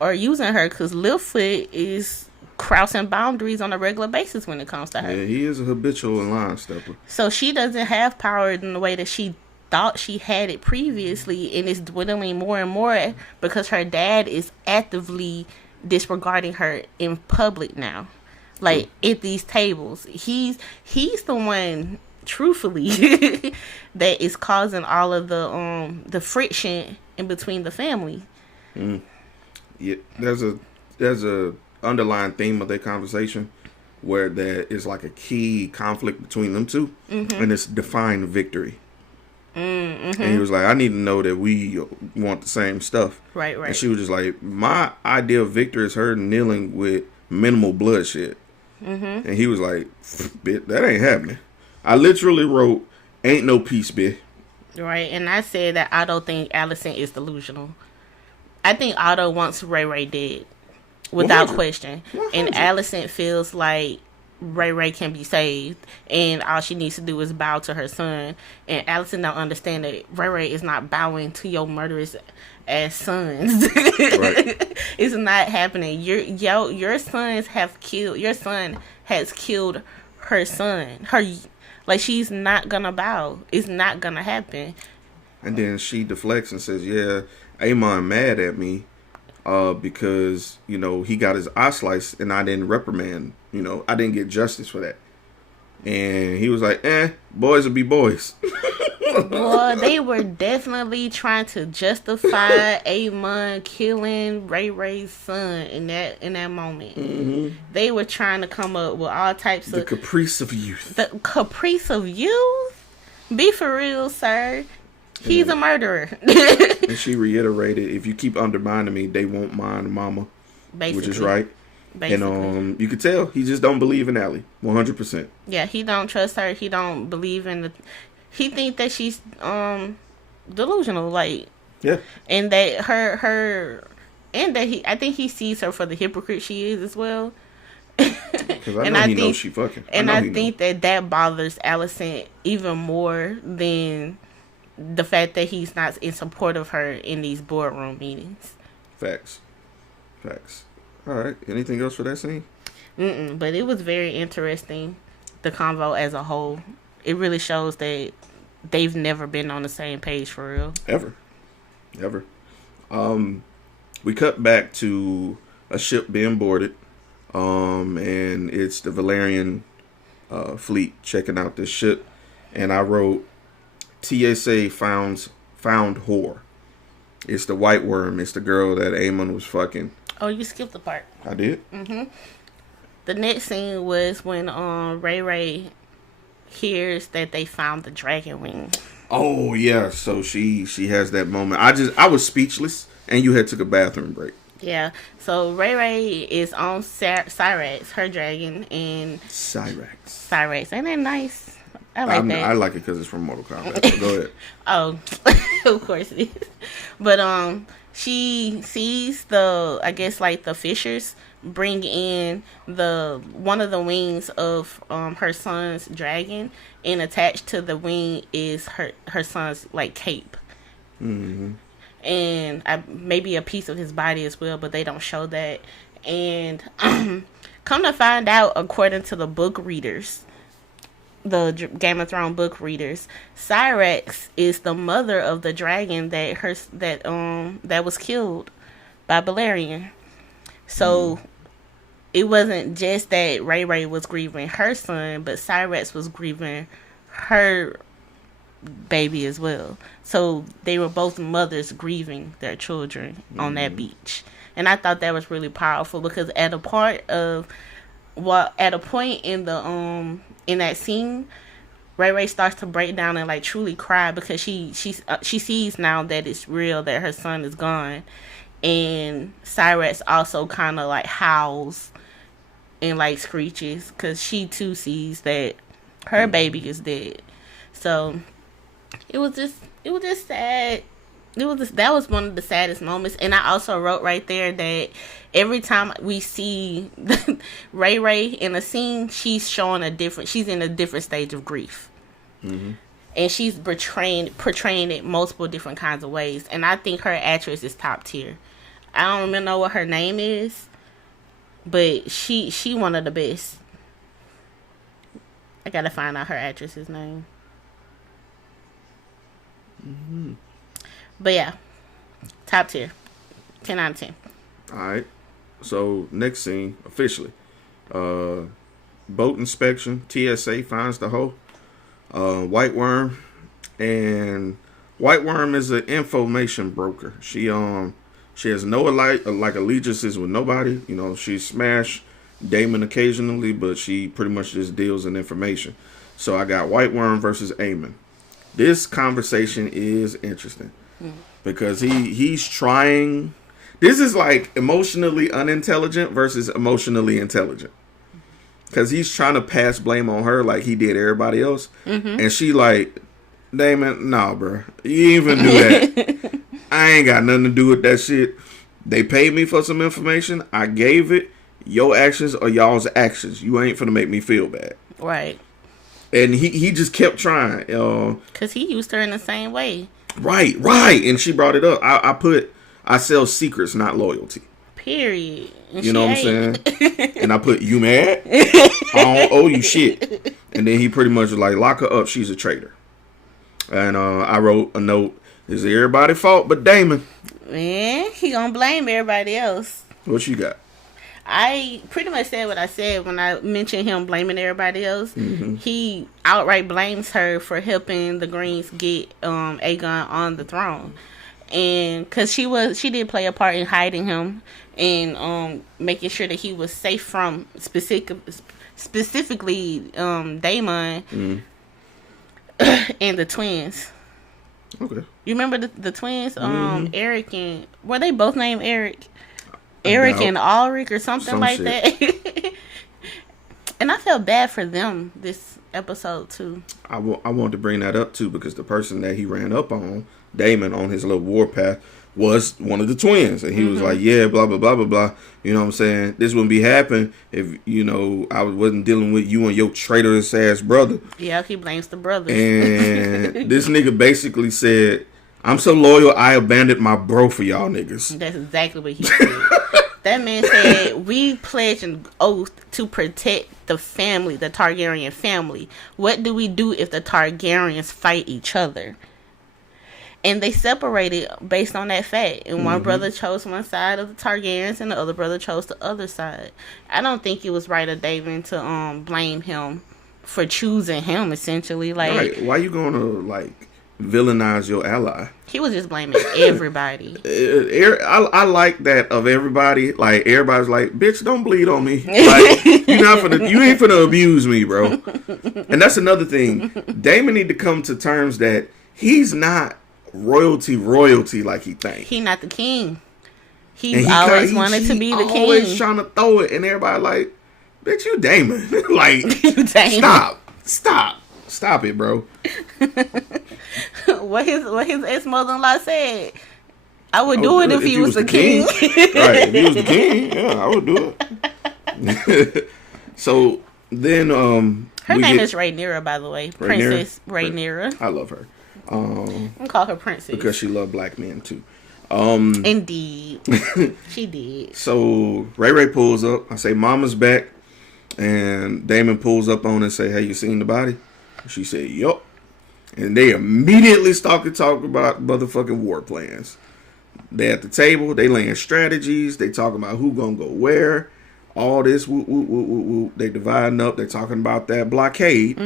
are using her, because Littlefoot is crossing boundaries on a regular basis when it comes to her. Yeah, he is a habitual line stepper. So she doesn't have power in the way that she thought she had it previously, and it's dwindling more and more because her dad is actively disregarding her in public now. Like, at these tables. He's the one, truthfully, that is causing all of the friction in between the family. Yeah, there's a underlying theme of their conversation where there is like a key conflict between them two, and it's defined victory. And he was like, I need to know that we want the same stuff. Right. And she was just like, my idea of victory is her kneeling with minimal bloodshed. And he was like, bitch, that ain't happening. I literally wrote, ain't no peace, bitch. Right, and I said that I don't think Allison is delusional. I think Otto wants Ray Ray dead, without 100. question. 100. And Allison feels like Ray Ray can be saved, and all she needs to do is bow to her son. And Allison don't understand that Ray Ray is not bowing to your murderous ass sons. Right. It's not happening. Your sons have killed. Your son has killed her son. Like, she's not gonna bow. It's not gonna happen. And then she deflects and says, yeah, Amon mad at me because, he got his eye sliced and I didn't reprimand. I didn't get justice for that. And he was like, boys will be boys. Boy, they were definitely trying to justify Amon killing Ray Ray's son in that moment. They were trying to come up with all types of... The caprice of youth. The caprice of youth? Be for real, sir. He's a murderer. And she reiterated, if you keep undermining me, they won't mind mama. Basically. Which is right. Basically. And you could tell he just don't believe in Allie. 100%. Yeah, he don't trust her. He don't believe in he think that she's delusional, like. Yeah. And that her and that I think he sees her for the hypocrite she is as well. Because I know he knows she fucking. And I think that bothers Allison even more than the fact that he's not in support of her in these boardroom meetings. Facts. All right. Anything else for that scene? But it was very interesting, the convo as a whole. It really shows that they've never been on the same page for real. Ever. We cut back to a ship being boarded. And it's the Valerian fleet checking out this ship. And I wrote, TSA found whore. It's the white worm. It's the girl that Amon was fucking. Oh, you skipped the part. I did? The next scene was when Ray Ray hears that they found the dragon wing. Oh, yeah. So she has that moment. I was speechless, and you had took a bathroom break. Yeah. So Ray Ray is on Cyrax, her dragon, and... Cyrax. Ain't that nice? I like that. I like it because it's from Mortal Kombat. So go ahead. Oh, of course it is. But she sees the fishers bring in one of the wings of her son's dragon, and attached to the wing is her son's cape. And maybe a piece of his body as well, but they don't show that. And come to find out, according to the book readers, the Game of Thrones book readers, Cyrax is the mother of the dragon that was killed by Balerion. So it wasn't just that Ray Ray was grieving her son, but Cyrax was grieving her baby as well. So they were both mothers grieving their children on that beach. And I thought that was really powerful, because at a point in the in that scene, Ray Ray starts to break down and like truly cry because she sees now that it's real, that her son is gone. And Cyrus also kind of like howls and like screeches because she too sees that her baby is dead. So it was just sad. That was one of the saddest moments. And I also wrote right there that every time we see Ray Ray in a scene, she's in a different stage of grief. Mm-hmm. And she's portraying it multiple different kinds of ways. And I think her actress is top tier. I don't even know what her name is, but she one of the best. I gotta find out her actress's name. Mm-hmm. But yeah, top tier, 10 out of 10. All right. So next scene, officially, boat inspection. TSA finds the hoe. White Worm, and White Worm is an information broker. She has no allegiances with nobody. You know, she smash Damon occasionally, but she pretty much just deals in information. So I got White Worm versus Eamon. This conversation is interesting because he's trying. This is like emotionally unintelligent versus emotionally intelligent. Because he's trying to pass blame on her like he did everybody else. Mm-hmm. And she like, Damon, nah, bro. You ain't even do that. I ain't got nothing to do with that shit. They paid me for some information. I gave it. Your actions are y'all's actions. You ain't finna make me feel bad. Right. And he just kept trying. Because he used her in the same way. Right. And she brought it up. I sell secrets, not loyalty. Period. And you know what I'm saying? And I put, you mad? I don't owe you shit. And then he pretty much was like, lock her up. She's a traitor. And I wrote a note. It's everybody's fault but Damon. Man, he gonna blame everybody else. What you got? I pretty much said what I said when I mentioned him blaming everybody else. Mm-hmm. He outright blames her for helping the Greens get Aegon on the throne. And because she did play a part in hiding him and making sure that he was safe from specifically Daemon and the twins. Okay. You remember the twins? Eric and were they both named Eric? Eric and Ulrich or something like shit. That. And I felt bad for them this episode too. I wanted to bring that up too because the person that he ran up on, Damon, on his little warpath, was one of the twins. And he was like, yeah, blah, blah, blah, blah, blah. You know what I'm saying? This wouldn't be happening if, you know, I wasn't dealing with you and your traitorous ass brother. Yeah, he blames the brothers. And this nigga basically said, I'm so loyal, I abandoned my bro for y'all niggas. That's exactly what he said. That man said, we pledge an oath to protect the family, the Targaryen family. What do we do if the Targaryens fight each other? And they separated based on that fact. And one brother chose one side of the Targaryens and the other brother chose the other side. I don't think it was right of Daemon to blame him for choosing him, essentially. Like, right. Why you gonna, like, villainize your ally? He was just blaming everybody. I like that of everybody. Like, everybody's like, bitch, don't bleed on me. Like, you ain't finna abuse me, bro. And that's another thing. Daemon need to come to terms that he's not royalty like he thinks. He not the king. He always wanted to be the king. Always trying to throw it, and everybody like, bitch, you Damon. Like, Damon. Stop it, bro. What his ex-mother-in-law said. I would do it if he was the king. Right, if he was the king, yeah, I would do it. So then, her name is Rhaenyra, by the way. Princess Rhaenyra. I love her. I'm call her princess because she loved black men too. Indeed, she did. So Ray pulls up. I say, "Mama's back," and Damon pulls up on her and say, "Hey, you seen the body?" She said, "Yup." And they immediately start to talk about motherfucking war plans. They at the table. They laying strategies. They talking about who gonna go where. All this, woo, woo, woo, woo, woo. They dividing up. They talking about that blockade,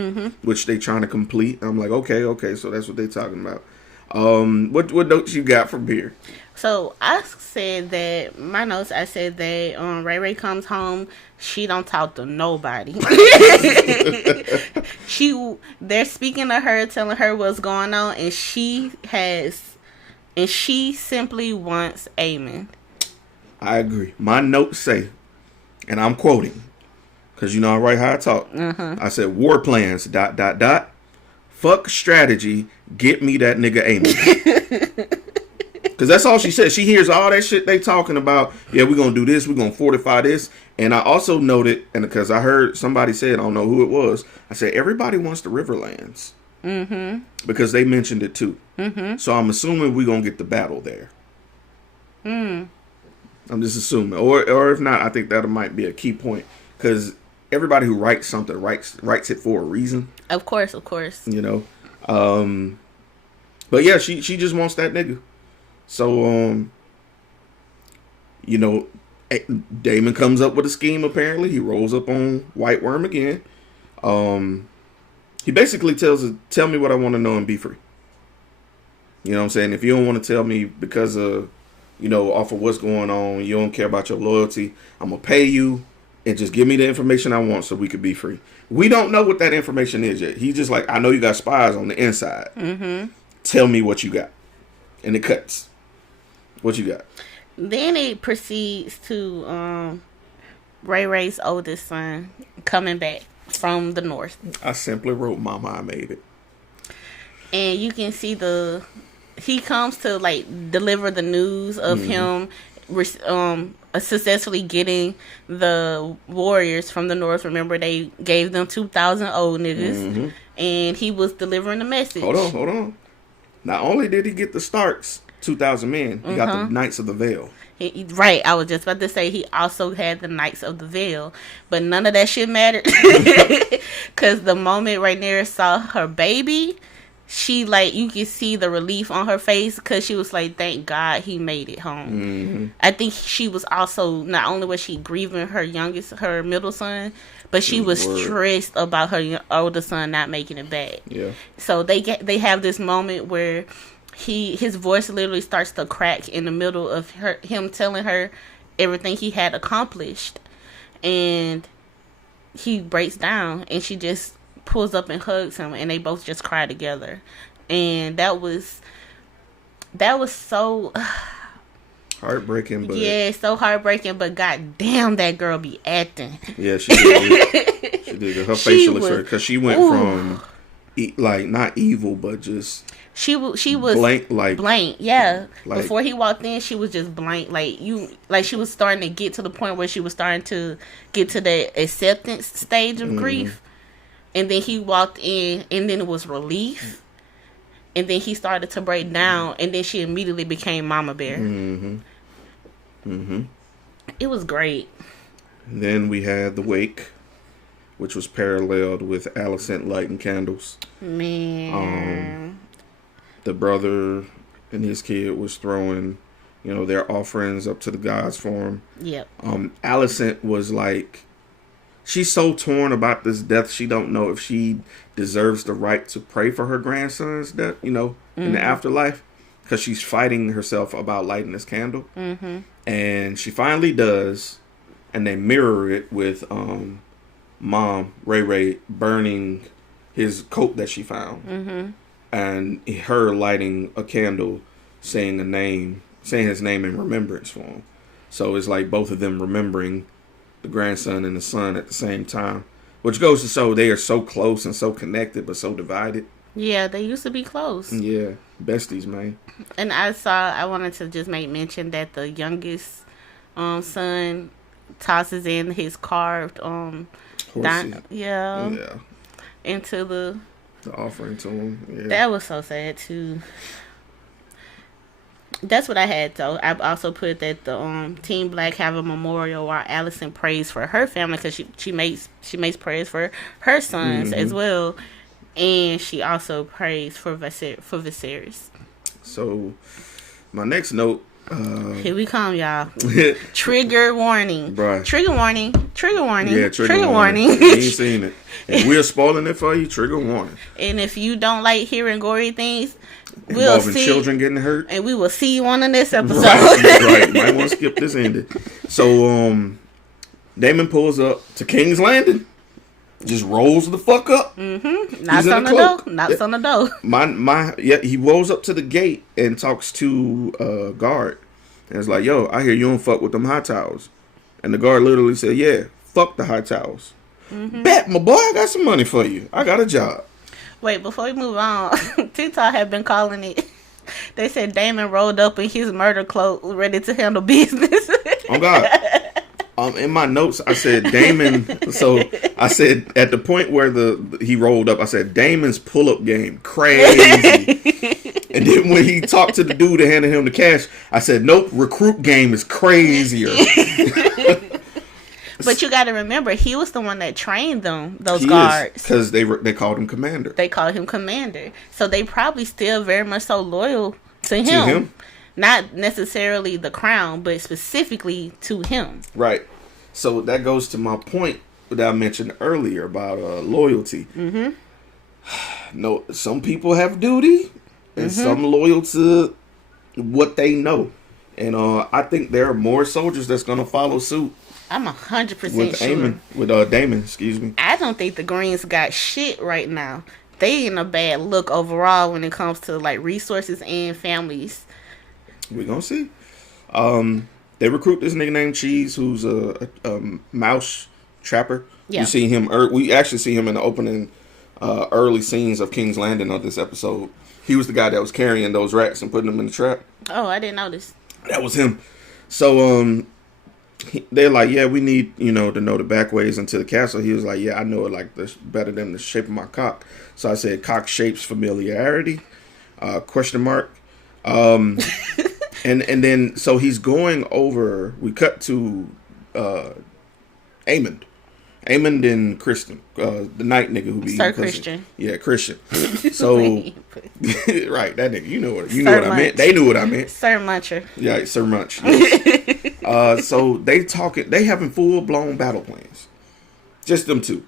which they trying to complete. I'm like, okay, so that's what they talking about. What notes you got from here? So I said that my notes. I said that Ray Ray comes home. She don't talk to nobody. They're speaking to her, telling her what's going on, and she simply wants Amen. I agree. My notes say, and I'm quoting, because you know I write how I talk. I said, war plans, ... Fuck strategy, get me that nigga Amen. Because that's all she said. She hears all that shit they talking about. Yeah, we're going to do this. We're going to fortify this. And I also noted, and because I heard somebody say it, I don't know who it was. I said, everybody wants the Riverlands. Because they mentioned it too. So I'm assuming we're going to get the battle there. I'm just assuming. Or if not, I think that might be a key point. Because everybody who writes something writes it for a reason. Of course. You know. But yeah, she just wants that nigga. So, you know, Damon comes up with a scheme, apparently. He rolls up on White Worm again. He basically tells her, tell me what I want to know and be free. You know what I'm saying? If you don't want to tell me because of, you know, off of what's going on, you don't care about your loyalty, I'm going to pay you and just give me the information I want so we could be free. We don't know what that information is yet. He's just like, I know you got spies on the inside. Tell me what you got. And it cuts. What you got? Then it proceeds to Ray Ray's oldest son coming back from the north. I simply wrote, Mama, I made it. And you can see he comes to like deliver the news of him successfully getting the warriors from the north. Remember, they gave them 2,000 old niggas. And he was delivering the message. Hold on. Not only did he get the Starks, 2,000 men, he got the Knights of the Vale. Right, I was just about to say he also had the Knights of the Vale, but none of that shit mattered. Because the moment Rhaenyra saw her baby, she, like, you could see the relief on her face because she was like, thank God he made it home. I think she was also, not only was she grieving her middle son, but she was stressed about her older son not making it back. Yeah. So they have this moment where his voice literally starts to crack in the middle of him telling her everything he had accomplished, and he breaks down, and she just pulls up and hugs him, and they both just cry together, and that was so heartbreaking. But yeah, so heartbreaking. But goddamn, that girl be acting. Yeah, she did. She did. Her facial expression, because she went from like not evil, but just. She was blank, yeah. Like, before he walked in, she was just blank. She was starting to get to the point where she was starting to get to the acceptance stage of grief. And then he walked in, and then it was relief. And then he started to break down, and then she immediately became Mama Bear. It was great. And then we had the wake, which was paralleled with Alicent lighting candles. Man. The brother and his kid was throwing, you know, their offerings up to the gods for him. Yep. Alicent was like, she's so torn about this death. She don't know if she deserves the right to pray for her grandson's death, you know, in the afterlife, because she's fighting herself about lighting this candle. And she finally does, and they mirror it with Mom Ray Ray burning his coat that she found. And her lighting a candle, saying his name in remembrance for him. So it's like both of them remembering the grandson and the son at the same time, which goes to show they are so close and so connected, but so divided. Yeah, they used to be close. Yeah, besties, man. And I wanted to just make mention that the youngest son tosses in his carved into the offering to him. Yeah. That was so sad too. That's what I had though. I also put that the Team Black have a memorial while Alicent prays for her family, because she makes prayers for her sons as well, and she also prays for Viserys. So my next note Here we come, y'all. Trigger warning. Bruh. Trigger warning. Trigger warning. Yeah, trigger warning. You ain't seen it. If we're spoiling it for you, trigger warning. And if you don't like hearing gory things, we'll Involving see. children getting hurt. And we will see you on the next episode. Right. Might want to skip this ending. So, Damon pulls up to King's Landing. Just rolls the fuck up. Knocks on the door. Knocks on the door. He rolls up to the gate and talks to a guard. And it's like, yo, I hear you don't fuck with them high towels. And the guard literally said, yeah, fuck the high towels. Bet, my boy, I got some money for you. I got a job. Wait, before we move on, TikTok have been calling it. They said Damon rolled up in his murder cloak, ready to handle business. Oh, God. In my notes, I said Damon. So I said at the point where he rolled up, I said Damon's pull-up game crazy. And then when he talked to the dude that handed him the cash, I said, nope, recruit game is crazier. But you got to remember, he was the one that trained them, those guards. Because they called him commander. They called him commander. So they probably still very much so loyal to him. Not necessarily the crown, but specifically to him. Right. So that goes to my point that I mentioned earlier about loyalty. No, some people have duty, and some loyal to what they know. And I think there are more soldiers that's going to follow suit. I'm 100% with sure. With Damon, excuse me. I don't think the Greens got shit right now. They in a bad look overall when it comes to like resources and families. We're gonna see. They recruit this nigga named Cheese, who's a mouse trapper. Yeah. You see him. We actually see him in the opening early scenes of King's Landing of this episode. He was the guy that was carrying those rats and putting them in the trap. Oh, I didn't notice. That was him. So they're like, yeah, we need to know the back ways into the castle. He was like, yeah, I know it like this better than the shape of my cock. So I said, cock shapes familiarity? Question mark. And then, so he's going over, we cut to Amond and Kristen, the night nigga who be Sir Christian. Yeah, Christian. So, right, that nigga, you know what I meant. They knew what I meant. Sir Muncher. Yeah, Sir Munch. Yes. So they having full-blown battle plans. Just them two.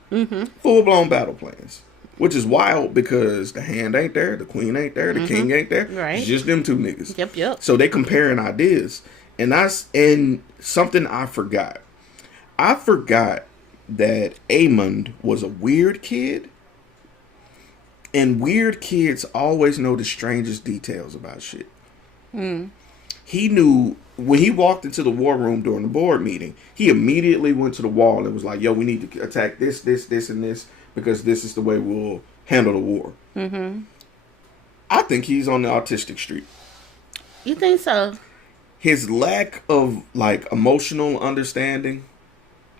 Full-blown battle plans. Which is wild because the hand ain't there, the queen ain't there, the king ain't there. Right. It's just them two niggas. Yep. So they comparing ideas. And something I forgot. I forgot that Amond was a weird kid. And weird kids always know the strangest details about shit. He knew when he walked into the war room during the board meeting, he immediately went to the wall and was like, yo, we need to attack this, and this. Because this is the way we'll handle the war. I think he's on the autistic street. You think so? His lack of like emotional understanding,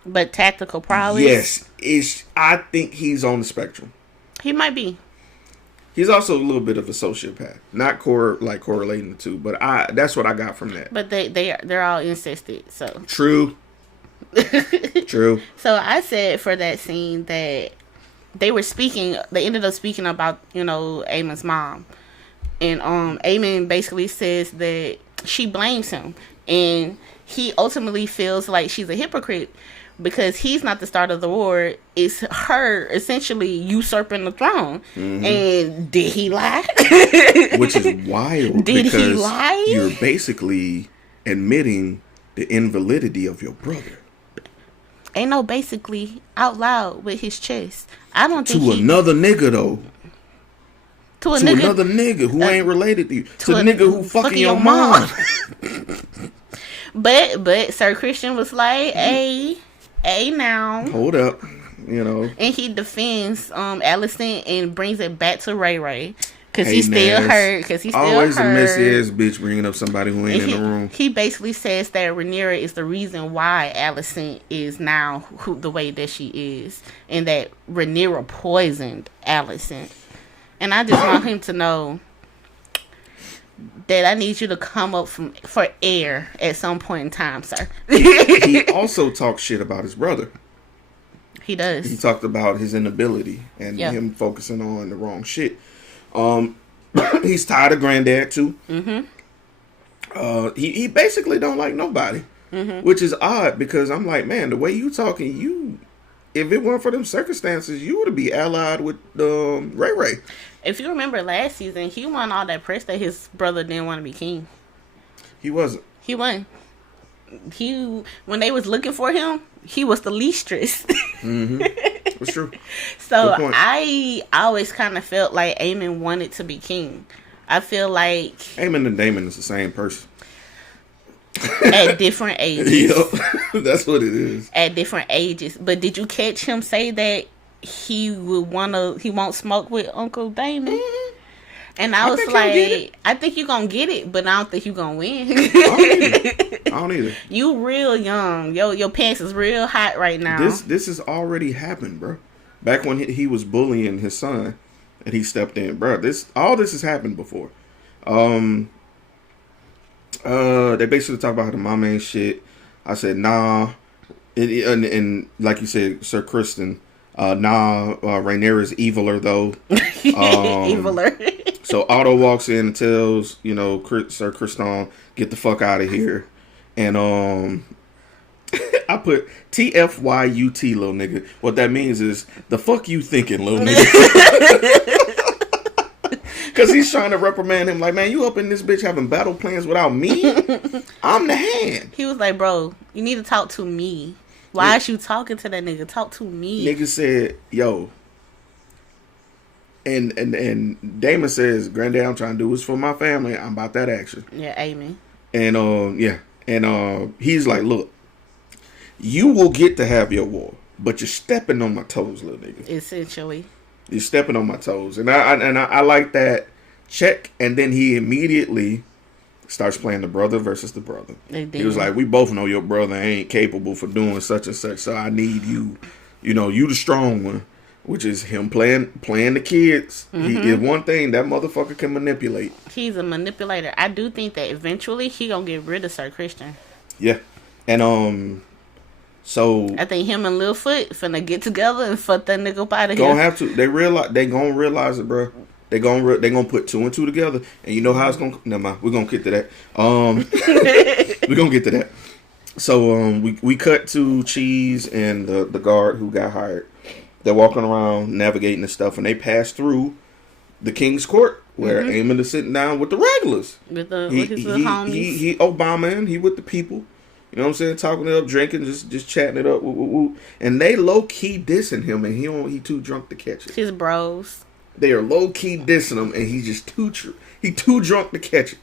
but tactical prowess. Yes, I think he's on the spectrum. He might be. He's also a little bit of a sociopath, not correlating the two, but that's what I got from that. But they're all incested, so true. True. So I said for that scene that. They ended up speaking about, Amon's mom. And Amon basically says that she blames him. And he ultimately feels like she's a hypocrite because he's not the start of the war. It's her essentially usurping the throne. And did he lie? Which is wild. Did he lie? You're basically admitting the invalidity of your brother. Ain't no basically out loud with his chest. I don't think another nigga though. To another nigga who ain't related to you. To the nigga who fucking your mom. But Sir Christian was like, hey now. Hold up. And he defends Allison and brings it back to Ray Ray. Because he's still hurt. Always a messy ass bitch bringing up somebody who ain't in the room. He basically says that Rhaenyra is the reason why Allison is now the way that she is. And that Rhaenyra poisoned Allison. And I just want him to know that I need you to come up for air at some point in time, sir. He also talks shit about his brother. He does. He talked about his inability and him focusing on the wrong shit. He's tired of Granddad too. He basically don't like nobody, which is odd because I'm like, man, the way you talking, if it weren't for them circumstances, you would be allied with Ray Ray. If you remember last season, he won all that press that his brother didn't want to be king. He wasn't. He won. When they was looking for him, he was the least stressed. That's true. So I always kind of felt like Aemon wanted to be king. I feel like Aemon and Daemon is the same person at different ages. Yep. That's what it is. At different ages. But did you catch him say that he won't smoke with Uncle Daemon? And I was like, I think you're gonna get it, but I don't think you're gonna win. I don't either. You real young. Your pants is real hot right now. This has already happened, bro. Back when he was bullying his son, and he stepped in, bro. All this has happened before. They basically talk about how the mama ain't shit. I said nah, and like you said, Sir Kristen, nah. Rhaenyra's eviler though. Eviler. So Otto walks in and tells Sir Kristen, get the fuck out of here, and I put TFYUT, little nigga. What that means is the fuck you thinking, little nigga. Because he's trying to reprimand him like, man, you up in this bitch having battle plans without me? I'm the hand. He was like, bro, you need to talk to me. Why is you talking to that nigga? Talk to me. Nigga said, yo. And Damon says, Granddad, I'm trying to do this for my family. I'm about that action. Yeah, amen. And yeah. And he's like, look, you will get to have your war, but you're stepping on my toes, little nigga. Essentially. You're stepping on my toes. And I like that check. And then he immediately starts playing the brother versus the brother. He was like, we both know your brother ain't capable for doing such and such, so I need you. You the strong one. Which is him playing the kids. He is one thing that motherfucker can manipulate. He's a manipulator. I do think that eventually he gonna get rid of Sir Christian. Yeah. And so I think him and Littlefoot finna get together and fuck that nigga up out of here. Gonna have to. They gonna realize it, bro. They gonna put two and two together, and you know how it's gonna. Never mind. We're gonna get to that. We're gonna get to that. So we cut to Cheese and the guard who got hired. They're walking around navigating and stuff, and they pass through the King's Court where Aemon is sitting down with the regulars. With his homies. He Obama and he with the people. You know what I'm saying? Talking it up, drinking, just chatting it up. Woo, woo, woo. And they low key dissing him, and he too drunk to catch it. His bros. They are low key dissing him, and he's just too drunk to catch it.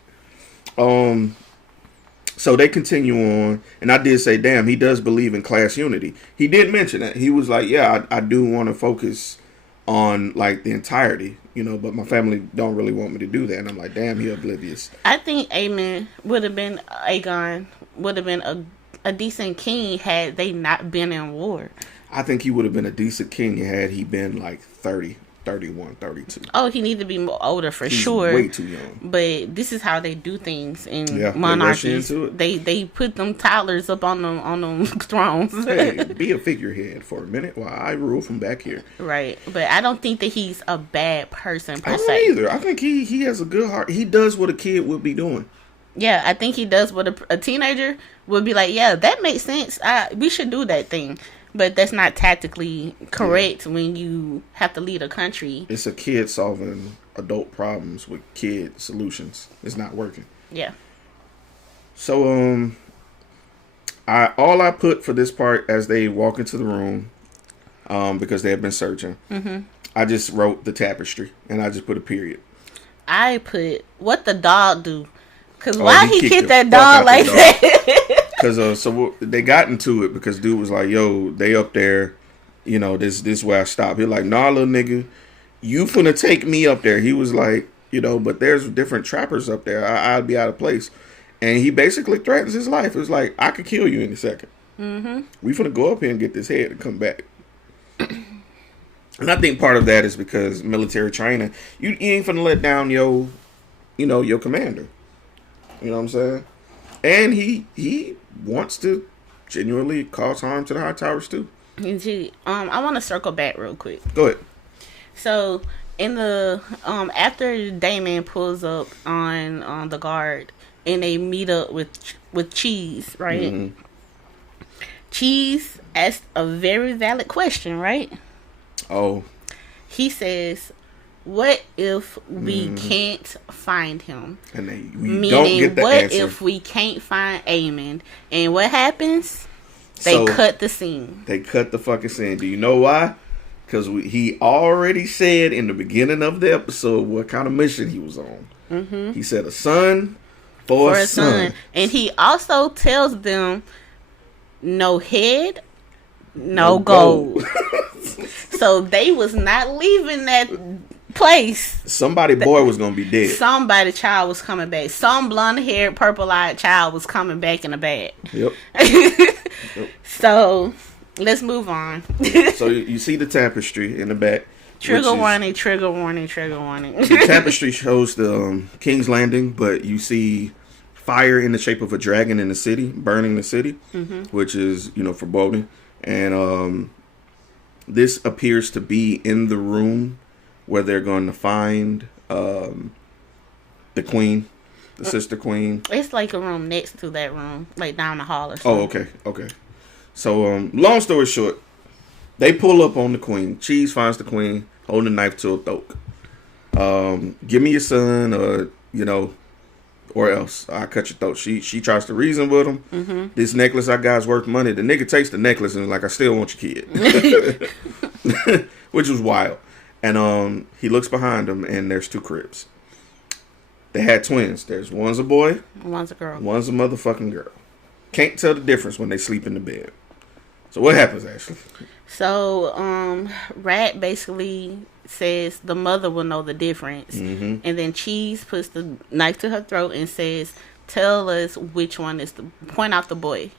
So they continue on, and I did say, damn, he does believe in class unity. He did mention that. He was like, yeah, I do want to focus on, like, the entirety, but my family don't really want me to do that. And I'm like, damn, he oblivious. I think Aegon would have been a decent king had they not been in war. I think he would have been a decent king had he been, like, 30. 31, 32. Oh, he needed to be more older for He's sure. Way too young. But this is how they do things in monarchies. They put them toddlers up on them thrones. Hey, be a figurehead for a minute while I rule from back here. Right, but I don't think that he's a bad person per se. I don't either. I think he has a good heart. He does what a kid would be doing. Yeah, I think he does what a teenager would be like. Yeah, that makes sense. We should do that thing. But that's not tactically correct when you have to lead a country. It's a kid solving adult problems with kid solutions. It's not working. Yeah. So all I put for this part as they walk into the room, because they have been searching. I just wrote the tapestry and I just put a period. I put what the dog do. Cause why he kicked that dog like that? Because so they got into it because dude was like, yo, they up there, this where I stop. He like, nah, little nigga, you finna take me up there. He was like, but there's different trappers up there. I'd be out of place. And he basically threatens his life. It's like, I could kill you in a second. We finna go up here and get this head and come back. And I think part of that is because military training, you ain't finna let down your commander. You know what I'm saying? And he wants to genuinely cause harm to the High Towers too. I want to circle back real quick. Go ahead. So in the after Daemon pulls up on the guard, and they meet up with Cheese, right? Cheese asked a very valid question, right? Oh. He says, what if we can't find him? And Meaning, don't get the what answer. if we can't find Eamon? And what happens? They cut the scene. They cut the fucking scene. Do you know why? Because he already said in the beginning of the episode what kind of mission he was on. He said a son for a son. And he also tells them no head, no gold. So they was not leaving that place. Somebody boy was gonna be dead. Somebody child was coming back. Some blonde haired, purple eyed child was coming back in a bag. Yep. So let's move on. So you see the tapestry in the back. Trigger warning, trigger warning, trigger warning. The tapestry shows the King's Landing, but you see fire in the shape of a dragon in the city, burning the city, which is, foreboding. And this appears to be in the room where they're going to find the queen, the sister queen. It's like a room next to that room, like down the hall or something. Oh, okay. So, long story short, they pull up on the queen. Cheese finds the queen holding a knife to her throat. Give me your son, or else I'll cut your throat. She tries to reason with him. This necklace I got is worth money. The nigga takes the necklace and is like, I still want your kid. Which was wild. And he looks behind him and there's two cribs. They had twins. One's a boy. One's a girl. One's a motherfucking girl. Can't tell the difference when they sleep in the bed. So what happens, Ashley? So, Rat basically says the mother will know the difference. And then Cheese puts the knife to her throat and says, tell us which one is point out the boy.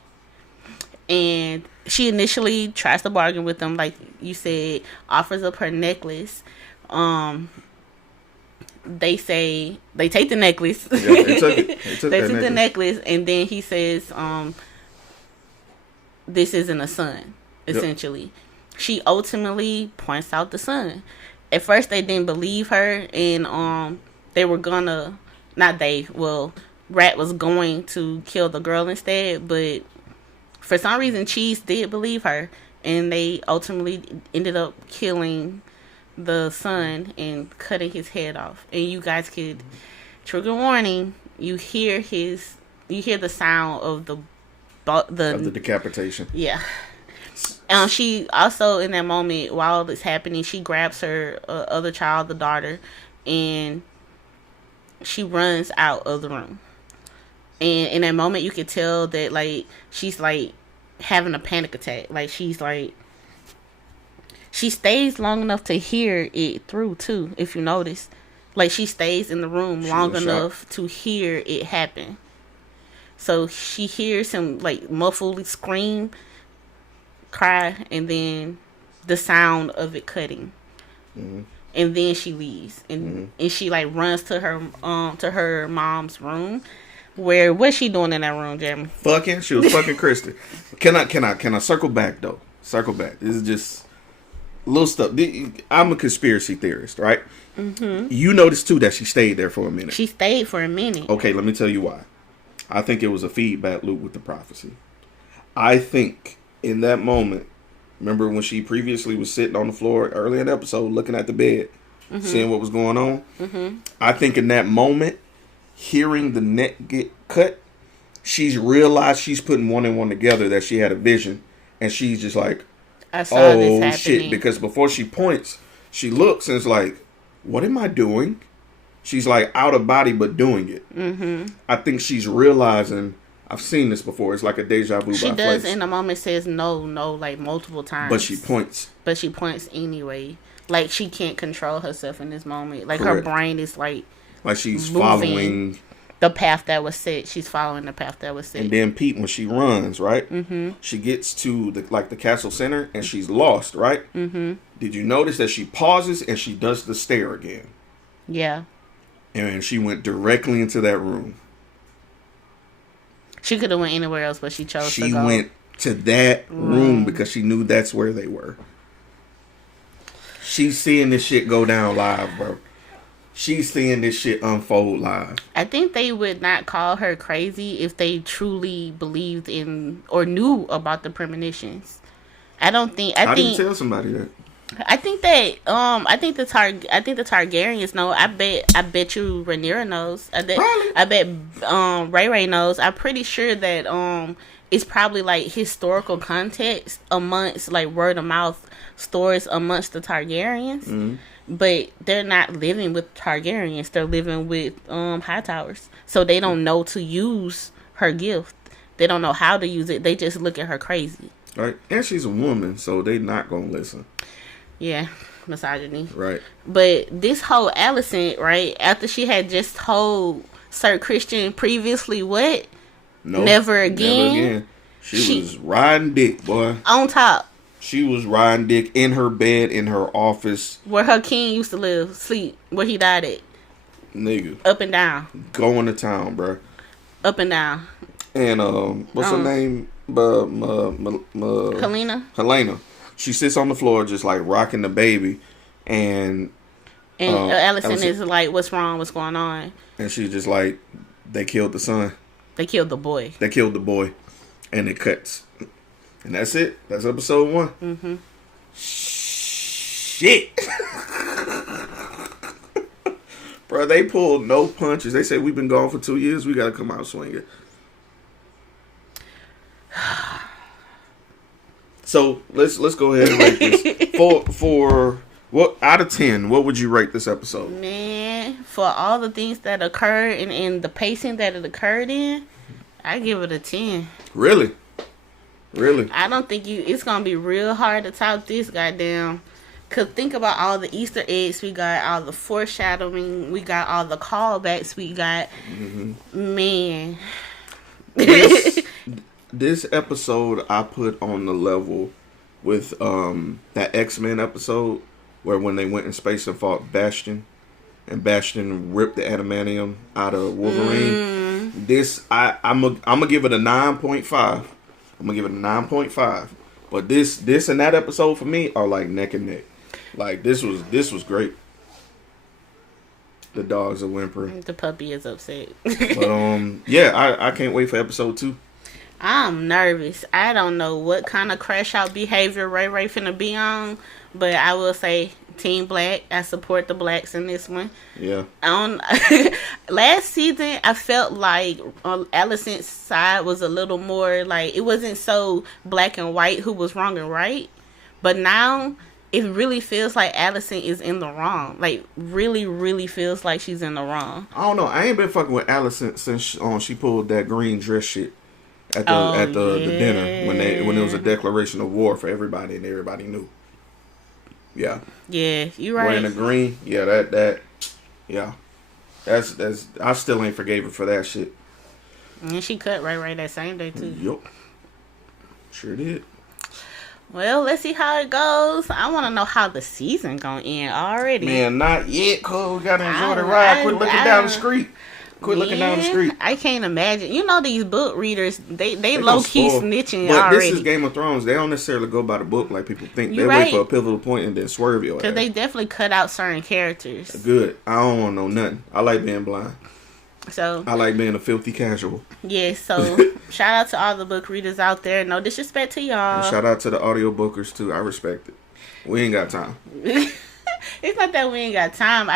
And she initially tries to bargain with them, like you said, offers up her necklace. They say, they take the necklace. Yeah, they took it. They took the necklace, and then he says, this isn't a son, essentially. Yep. She ultimately points out the son. At first, they didn't believe her, and they were gonna, Rat was going to kill the girl instead, but for some reason, Cheese did believe her, and they ultimately ended up killing the son and cutting his head off. And you guys could, trigger warning, you hear the sound of the decapitation. Yeah. She also, in that moment, while it's happening, she grabs her other child, the daughter, and she runs out of the room. And in that moment, you could tell that, like, she's, like, having a panic attack. Like, she's, like, she stays long enough to hear it through, too, if you notice. Like, she stays in the room long enough to hear it happen. So she hears him, like, muffled scream, cry, and then the sound of it cutting. And then she leaves. And she, like, runs to her mom's room. What's she doing in that room, Jeremy? Fucking. She was fucking Kristen. Can I circle back, though? Circle back. This is just little stuff. I'm a conspiracy theorist, right? You noticed, too, that she stayed there for a minute. She stayed for a minute. Okay, let me tell you why. I think it was a feedback loop with the prophecy. I think in that moment, remember when she previously was sitting on the floor early in the episode looking at the bed, seeing what was going on? I think in that moment, hearing the neck get cut, she's realized she's putting one and one together, that she had a vision, and she's just like, I saw this happening. Shit, because before she points, she looks and is like, what am I doing? She's like out of body but doing it. I think she's realizing, I've seen this before. It's like a deja vu. She does in a moment, says no, like multiple times. But she points. Anyway. Like she can't control herself in this moment. Like Correct. her brain is like she's following the path that was set. She's following the path that was set. And then Pete, when she runs, right? She gets to the castle center and she's lost, right? Did you notice that she pauses and she does the stare again? Yeah. And she went directly into that room. She could have went anywhere else, but she chose to go. She went to that room because she knew that's where they were. She's seeing this shit go down live, bro. she's seeing this shit unfold live. I think they would not call her crazy if they truly believed in or knew about the premonitions. I don't think. How do you tell somebody that? I think that I think the Targaryens know. I bet you Rhaenyra knows. I bet Ray knows. I'm pretty sure that it's probably like historical context amongst like word of mouth stories amongst the Targaryens. Mm-hmm. But they're not living with Targaryens. They're living with Hightowers. So they don't know to use her gift. They don't know how to use it. They just look at her crazy. Right. And she's a woman, so they not going to listen. Yeah. Misogyny. Right. But this whole Alicent, right, after she had just told Sir Christian previously what? No. Never again. Never again. She was riding dick, boy. On top. She was riding dick in her bed, in her office. Where her king used to sleep, where he died at. Nigga. Up and down. Going to town, bro. Up and down. And, what's her name? Helena. She sits on the floor just, like, rocking the baby. And Alicent is like, what's wrong? What's going on? And she's just like, they killed the son. They killed the boy. And it cuts. And that's it. That's episode 1. Mm-hmm. Shit. Bro, they pulled no punches. They said, we've been gone for 2 years. We got to come out swinging. So, let's go ahead and rate this. For what, out of 10, what would you rate this episode? Man, for all the things that occurred and the pacing that it occurred in, I give it a 10. Really? I don't think it's gonna be real hard to top this, goddamn. Cause think about all the Easter eggs we got, all the foreshadowing we got, all the callbacks we got. Mm-hmm. Man, this episode I put on the level with that X-Men episode where when they went in space and fought Bastion, and Bastion ripped the adamantium out of Wolverine. This I'm gonna give it a 9.5. I'm gonna give it a 9.5. But this and that episode for me are like neck and neck. Like this was great. The dogs are whimpering. The puppy is upset. But yeah, I can't wait for episode 2. I'm nervous. I don't know what kind of crash out behavior Ray finna be on, but I will say Team Black. I support the blacks in this one. Yeah. Last season, I felt like Alicent's side was a little more like it wasn't so black and white who was wrong and right, but now it really feels like Alicent is in the wrong. Like really, really feels like she's in the wrong. I don't know. I ain't been fucking with Alicent since she pulled that green dress shit at the dinner when it was a declaration of war for everybody and everybody knew. Yeah. Yeah, you right. Wearing the green. Yeah, that. Yeah. That's. I still ain't forgave her for that shit. And she cut right that same day too. Yup. Sure did. Well, let's see how it goes. I want to know how the season gonna end already. Man, not yet, cuz. We gotta enjoy the ride. Quit looking down the street. Looking down the street. I can't imagine. You know these book readers, they low-key snitching but already. This is Game of Thrones. They don't necessarily go by the book like people think. They right. wait for a pivotal point and then swerve your ass. Because they definitely cut out certain characters. Good. I don't want to know nothing. I like being blind. So I like being a filthy casual. Yeah, so shout out to all the book readers out there. No disrespect to y'all. And shout out to the audio bookers too. I respect it. We ain't got time. It's not that we ain't got time.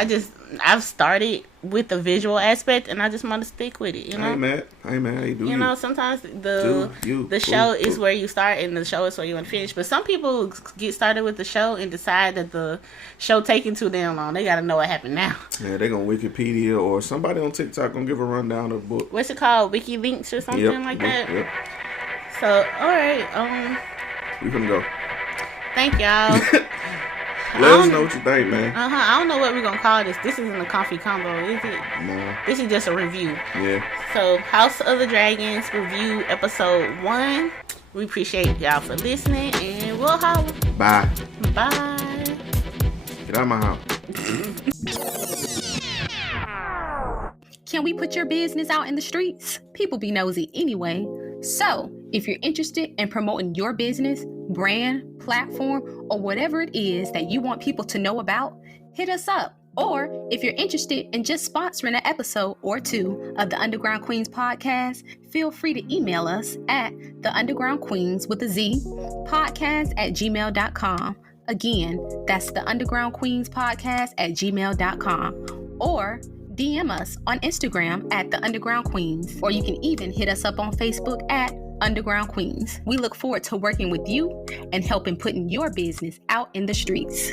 I've started with the visual aspect, and I just want to stick with it. You know, I ain't mad. Hey, do you know, sometimes the show is where you start, and the show is where you want to finish. But some people get started with the show and decide that the show taking too damn long. They got to know what happened now. Yeah, they gonna Wikipedia or somebody on TikTok gonna give a rundown of the book. What's it called? WikiLinks or something like that. Yep. So, all right. We can go. Thank y'all. Let us know what you think, man. I don't know what we're going to call this. This isn't a coffee combo, is it? No. This is just a review. Yeah. So, House of the Dragons review episode 1. We appreciate y'all for listening, and we'll holler. Bye. Bye. Get out of my house. Can we put your business out in the streets? People be nosy anyway. So, if you're interested in promoting your business, brand, platform, or whatever it is that you want people to know about, hit us up Or if you're interested in just sponsoring an episode or two of the Underground Queens podcast, feel free to email us at theundergroundqueens@gmail.com. Again, that's the Underground Queens podcast@gmail.com. Or DM us on Instagram at the Underground Queens, or you can even hit us up on Facebook at Underground Queens. We look forward to working with you and helping putting your business out in the streets.